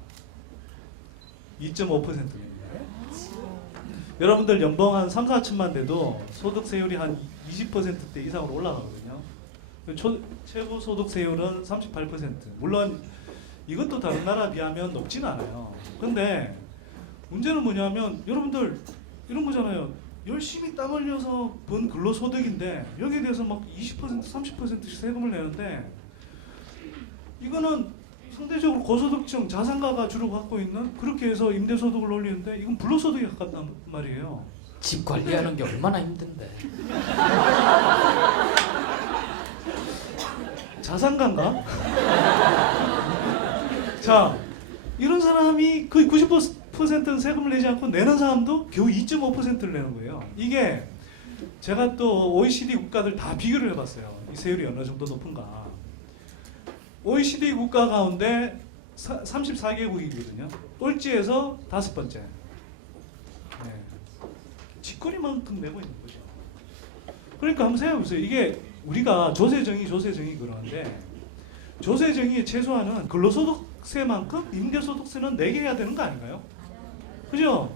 2.5%입니다. 여러분들 연봉 한 3, 4천만 돼도 소득 세율이 한 20%대 이상으로 올라가거든요. 최고 소득 세율은 38%. 물론 이것도 다른 나라 비하면 높지는 않아요. 근데 문제는 뭐냐면 여러분들 이런 거잖아요. 열심히 땀 흘려서 번 근로소득인데 여기에 대해서 막 20%, 30%씩 세금을 내는데 이거는 상대적으로 고소득층 자산가가 주로 갖고 있는, 그렇게 해서 임대소득을 올리는데 이건 불로소득에 가깝단 말이에요. 집 관리하는 게 얼마나 힘든데. 자산가인가? 자, 이런 사람이 거의 90%는 세금을 내지 않고 내는 사람도 겨우 2.5%를 내는 거예요. 이게 제가 또 OECD 국가들 다 비교를 해봤어요. 이 세율이 어느 정도 높은가. OECD 국가 가운데 34개국이거든요. 꼴찌에서 5번째. 네. 쥐꼬리만큼 내고 있는 거죠. 그러니까 한번 생각해보세요. 이게 우리가 조세정의 그러는데 조세정의 최소한은 근로소득세만큼 임대소득세는 내게 해야 되는 거 아닌가요? 그죠?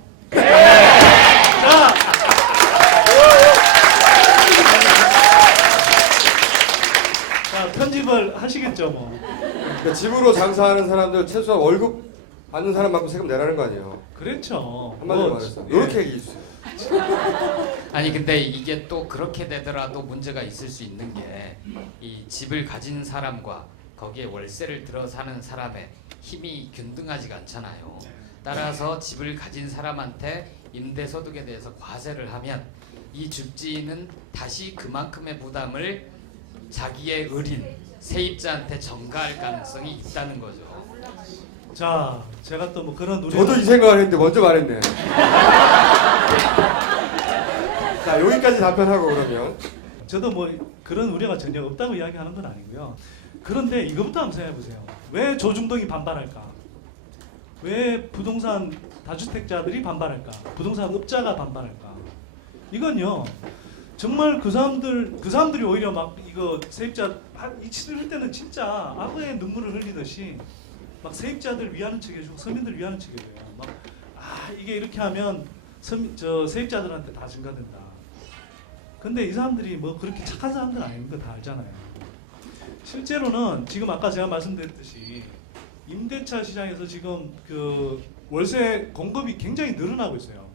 자, 편집을 하시겠죠 뭐. 그러니까 집으로 장사하는 사람들 최소한 월급 받는 사람만큼 세금 내라는 거 아니에요. 그렇죠. 한마디로 말해서. 예. 이렇게 얘기해 주세요. 아니 근데 이게 또 그렇게 되더라도 문제가 있을 수 있는 게 이 집을 가진 사람과 거기에 월세를 들어 사는 사람의 힘이 균등하지가 않잖아요. 따라서 집을 가진 사람한테 임대소득에 대해서 과세를 하면 이 집주인은 다시 그만큼의 부담을 자기의 을인 세입자한테 전가할 가능성이 있다는 거죠. 자, 제가 또 뭐 그런 우려. 저도 이 생각을 했는데 먼저 말했네. 자, 여기까지 답변하고 그러면 저도 뭐 그런 우려가 전혀 없다고 이야기하는 건 아니고요. 그런데 이것부터 한번 생각해 보세요. 왜 조중동이 반발할까? 왜 부동산 다주택자들이 반발할까? 부동산 업자가 반발할까? 이건요. 정말 그 사람들이 오히려 막 이거 세입자 이치를 때는 진짜 악어의 눈물을 흘리듯이 막 세입자들 위하는 척 해주고 서민들 위하는 척 해줘요. 막 이게 이렇게 하면 세입자들한테 다 증가된다. 근데 이 사람들이 뭐 그렇게 착한 사람들 아닌 거 다 알잖아요. 실제로는 지금 아까 제가 말씀드렸듯이 임대차 시장에서 지금 그 월세 공급이 굉장히 늘어나고 있어요.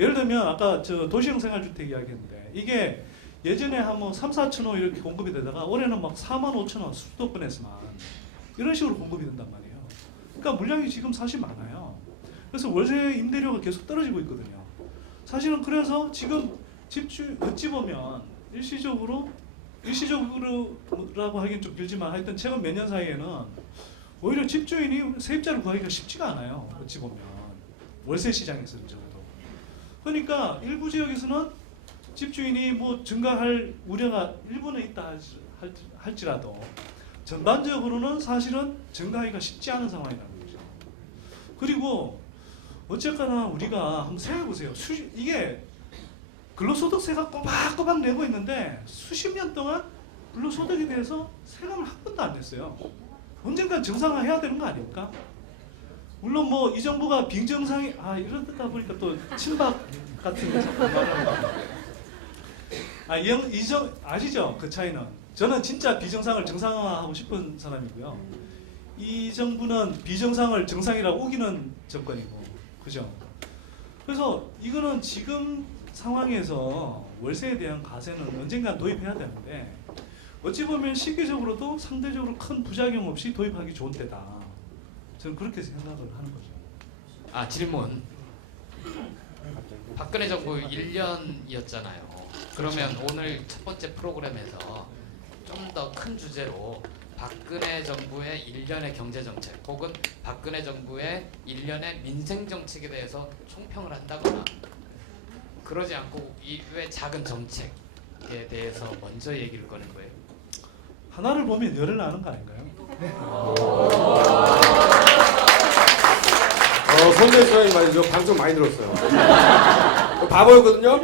예를 들면 아까 저 도시형 생활주택 이야기했는데 이게 예전에 한 뭐 3, 4천 원 이렇게 공급이 되다가 올해는 막 4만 5천 원 수도권에서만 이런 식으로 공급이 된단 말이에요. 그러니까 물량이 지금 사실 많아요. 그래서 월세 임대료가 계속 떨어지고 있거든요. 사실은 그래서 지금 집주 어찌 보면 일시적으로라고 하긴 좀 길지만 하여튼 최근 몇 년 사이에는 오히려 집주인이 세입자를 구하기가 쉽지가 않아요. 어찌 보면 월세 시장에서는 적어도. 그러니까 일부 지역에서는 집주인이 뭐 증가할 우려가 일부는 있다 할지라도 전반적으로는 사실은 증가하기가 쉽지 않은 상황이라는 거죠. 그리고 어쨌거나 우리가 한번 생각해 보세요. 이게 근로소득세가 꼬박꼬박 내고 있는데 수십 년 동안 근로소득에 대해서 세금을 한 번도 안 냈어요. 언젠간 정상화해야 되는 거 아닙니까? 물론 뭐 이 정부가 비정상이 이러다 보니까 또 친박 같은 거 아시죠? 그 차이는. 저는 진짜 비정상을 정상화하고 싶은 사람이고요. 이 정부는 비정상을 정상이라고 우기는 정권이고, 그죠? 그래서 이거는 지금 상황에서 월세에 대한 과세는 언젠간 도입해야 되는데 어찌 보면 시기적으로도 상대적으로 큰 부작용 없이 도입하기 좋은 때다. 저는 그렇게 생각을 하는 거죠. 아, 질문. 박근혜 정부 1년이었잖아요. 그러면 오늘 첫 번째 프로그램에서 좀 더 큰 주제로 박근혜 정부의 1년의 경제 정책 혹은 박근혜 정부의 1년의 민생 정책에 대해서 총평을 한다거나, 그러지 않고 이 왜 작은 정책에 대해서 먼저 얘기를 꺼낸 거예요? 하나를 보면 열을 나는 거 아닌가요? 선대 수장님 말이죠. 방송 많이 들었어요. 바보였거든요.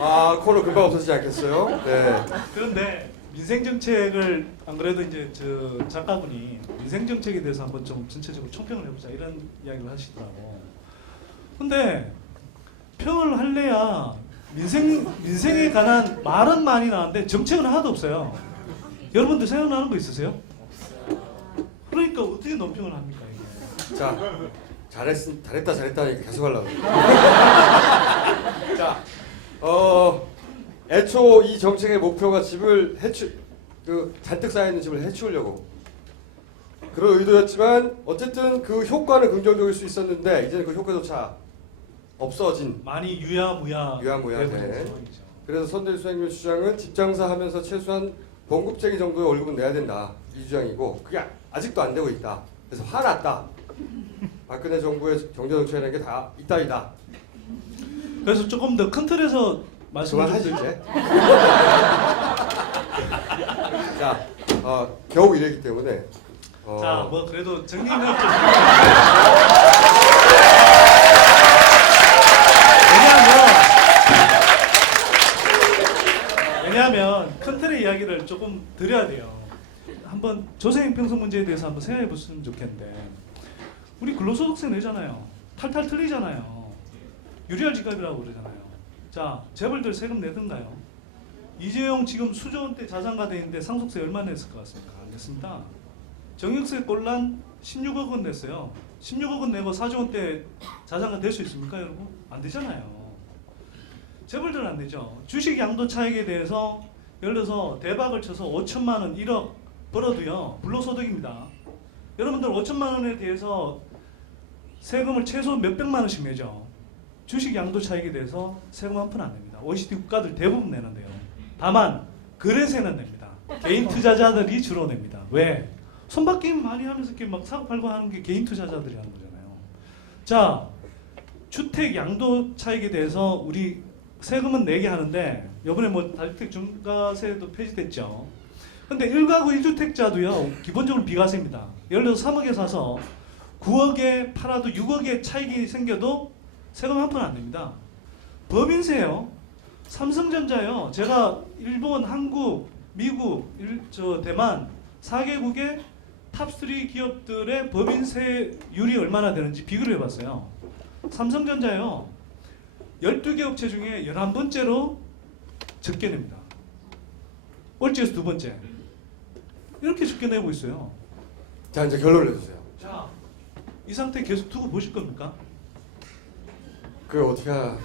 아, 코너 금방 없어지지 않겠어요? 네. 그런데 민생 정책을 안 그래도 이제 저 작가분이 민생 정책에 대해서 한번 좀 전체적으로 총평을 해보자 이런 이야기를 하시더라고. 근데 평을 할래야 민생에 관한 말은 많이 나왔는데 정책은 하나도 없어요. 여러분들 생각나는 거 있으세요? 그러니까 어떻게 논평을 합니까 이게? 자, 잘했다 하니까 계속 하려고. 자, 애초 이 정책의 목표가 집을 잔뜩 쌓여있는 집을 해치우려고 그런 의도였지만 어쨌든 그 효과는 긍정적일 수 있었는데 이제는 그 효과조차 없어진. 많이 유야무야 유야무야 되는 돼. 상황이죠. 그래서 선대위 수장님 주장은 집장사 하면서 최소한 봉급쟁이 정도의 월급은 내야 된다, 이 주장이고, 그게 아직도 안 되고 있다. 그래서 화났다. 박근혜 정부의 경제정책이라는 게 다 이따위다. 그래서 조금 더 큰 틀에서 말씀을 그만하지 드릴 이제. 자, 겨우 이랬기 때문에. 자, 뭐 그래도 정리는 좀 왜냐하면 큰 틀의 이야기를 조금 드려야 돼요. 한번 조세형평성 문제에 대해서 한번 생각해 보시면 좋겠는데, 우리 근로소득세 내잖아요. 탈탈 틀리잖아요. 유리할 지갑이라고 그러잖아요. 자, 재벌들 세금 내던가요? 이재용 지금 수조 원대 자산가 돼 있는데 상속세 얼마 냈을 것 같습니까? 안 냈습니다. 정액세 꼴란 16억 원 냈어요. 16억 원 내고 4조 원대 자산가 될 수 있습니까, 여러분? 안 되잖아요. 재벌들은 안 되죠. 주식 양도 차익에 대해서 예를 들어서 대박을 쳐서 5천만 원, 1억 벌어도요, 불로소득입니다. 여러분들 5천만 원에 대해서 세금을 최소 몇백만 원씩 내죠. 주식 양도 차익에 대해서 세금 한 푼 안 냅니다. OECD 국가들 대부분 내는데요. 다만 거래세는 냅니다. 개인 투자자들이 주로 냅니다. 왜? 손바뀜 많이 하면서 이렇게 막 사고 팔고 하는 게 개인 투자자들이 하는 거잖아요. 자, 주택 양도 차익에 대해서 우리 세금은 내게 하는데, 이번에 뭐 다주택 중과세도 폐지됐죠. 근데 1가구 1주택자도요 기본적으로 비과세입니다. 예를 들어서 3억에 사서 9억에 팔아도 6억의 차익이 생겨도 세금 한 푼 안 냅니다. 법인세요. 삼성전자요. 제가 일본, 한국, 미국, 대만 4개국의 탑3 기업들의 법인세율이 얼마나 되는지 비교를 해봤어요. 삼성전자요. 12개 업체 중에 11번째로 적게 냅니다. 꼴찌에서 2번째. 이렇게 적게 내고 있어요. 자, 이제 결론을 내주세요. 자, 이 상태 계속 두고 보실 겁니까? 그걸 어떻게 해야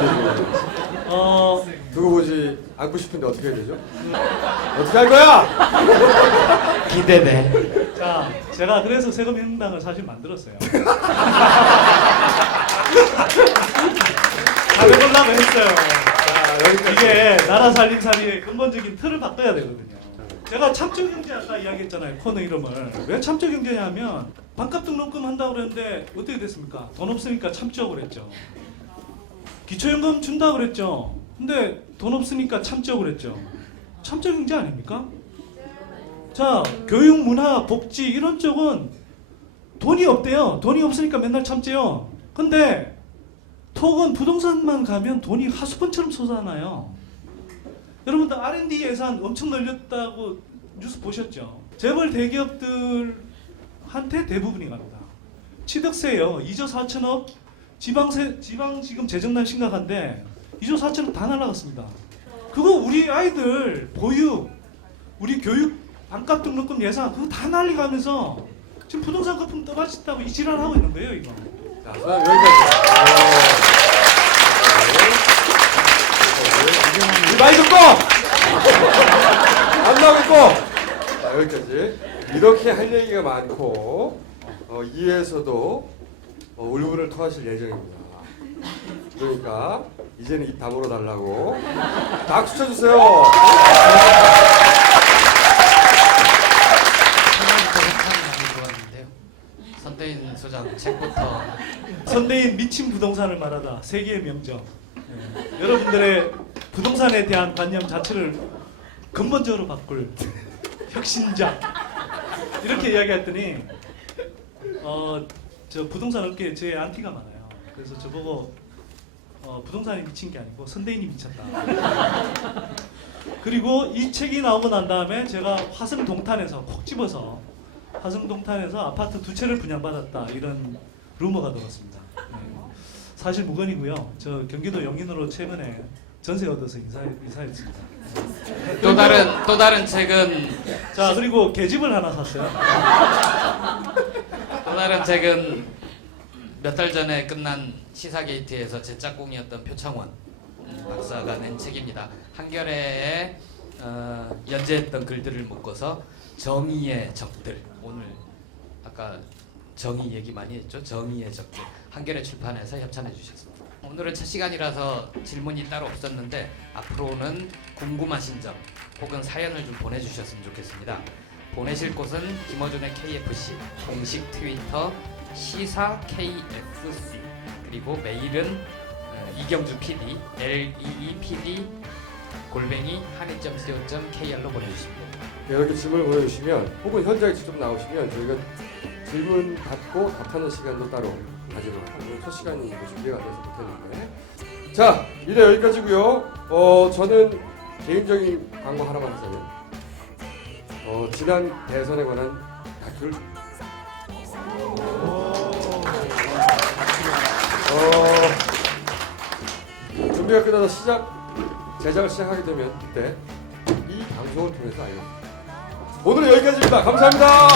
되죠? 두고 보지 않고 싶은데 어떻게 해야 되죠? 어떻게 할 거야? 기대돼. 자, 제가 그래서 세금혁명당을 사실 만들었어요. 잘해보려고 했어요. 자, 이게 나라 살림살이의 근본적인 틀을 바꿔야 되거든요. 제가 참적경제 아까 이야기했잖아요. 코너 이름을. 왜 참적경제냐 하면 반값 등록금 한다고 그랬는데 어떻게 됐습니까? 돈 없으니까 참죠 그랬죠. 기초연금 준다고 그랬죠. 근데 돈 없으니까 참죠 그랬죠. 참적경제 아닙니까? 자, 교육, 문화, 복지 이런 쪽은 돈이 없대요. 돈이 없으니까 맨날 참지요. 근데 톡은 부동산만 가면 돈이 하수분처럼 솟아나요. 여러분들 R&D 예산 엄청 늘렸다고 뉴스 보셨죠? 재벌 대기업들한테 대부분이 갑니다. 취득세요. 2조 4천억. 지방 지금 재정난 심각한데 2조 4천억 다 날라갔습니다. 그거 우리 아이들 보육, 우리 교육 반값 등록금 예산 그거 다 날리가면서 지금 부동산 거품 떠받친다고 이 지랄하고 있는 거예요, 이거. 자, 여기까지. 많이 듣고 안 나오겠고. 자, 여기까지. 이렇게 할 얘기가 많고 이에서도 울분을 토하실 예정입니다. 그러니까 이제는 입 다물어 달라고. 박수 쳐주세요. 많이 좋았는데요. 선대인 소장 책부터 선대인 미친 부동산을 말하다 세계의 명정. 예. 여러분들의 부동산에 대한 관념 자체를 근본적으로 바꿀 혁신자 이렇게 이야기했더니 저 부동산 업계에 제 안티가 많아요. 그래서 저보고 부동산이 미친 게 아니고 선대인이 미쳤다. 그리고 이 책이 나오고 난 다음에 제가 화성동탄에서 콕 집어서 화성동탄에서 아파트 2채를 분양받았다 이런 루머가 돌았습니다. 네. 사실 무건이고요. 저 경기도 용인으로 최근에 전세 얻어서 이사했습니다. 또 다른 책은 자 그리고 계집을 하나 샀어요. 또 다른 책은 몇 달 전에 끝난 시사게이트에서 제 짝꿍이었던 표창원 박사가 낸 책입니다. 한겨레에 연재했던 글들을 묶어서 정의의 적들, 오늘 아까 정의 얘기 많이 했죠. 정의의 적들, 한겨레 출판에서 협찬해 주셨습니다. 오늘은 첫 시간이라서 질문이 따로 없었는데 앞으로는 궁금하신 점 혹은 사연을 좀 보내주셨으면 좋겠습니다. 보내실 곳은 김어준의 KFC 공식 트위터 시사 KFC, 그리고 메일은 이경주 PD LEEPD @한인.co.kr로 보내주십니다. 이렇게 질문을 보내주시면 혹은 현장에 직접 나오시면 저희가 질문 받고 답하는 시간도 따로 가지도록 하고, 첫 시간이 준비가 안 돼서 못했는데. 자, 이래 여기까지고요. 저는 개인적인 광고 하나만 하자면 지난 대선에 관한 다큐를 준비가 끝나서 제작을 시작하게 되면 그때 이 방송을 통해서 알겠습니다. 오늘은 여기까지입니다. 감사합니다.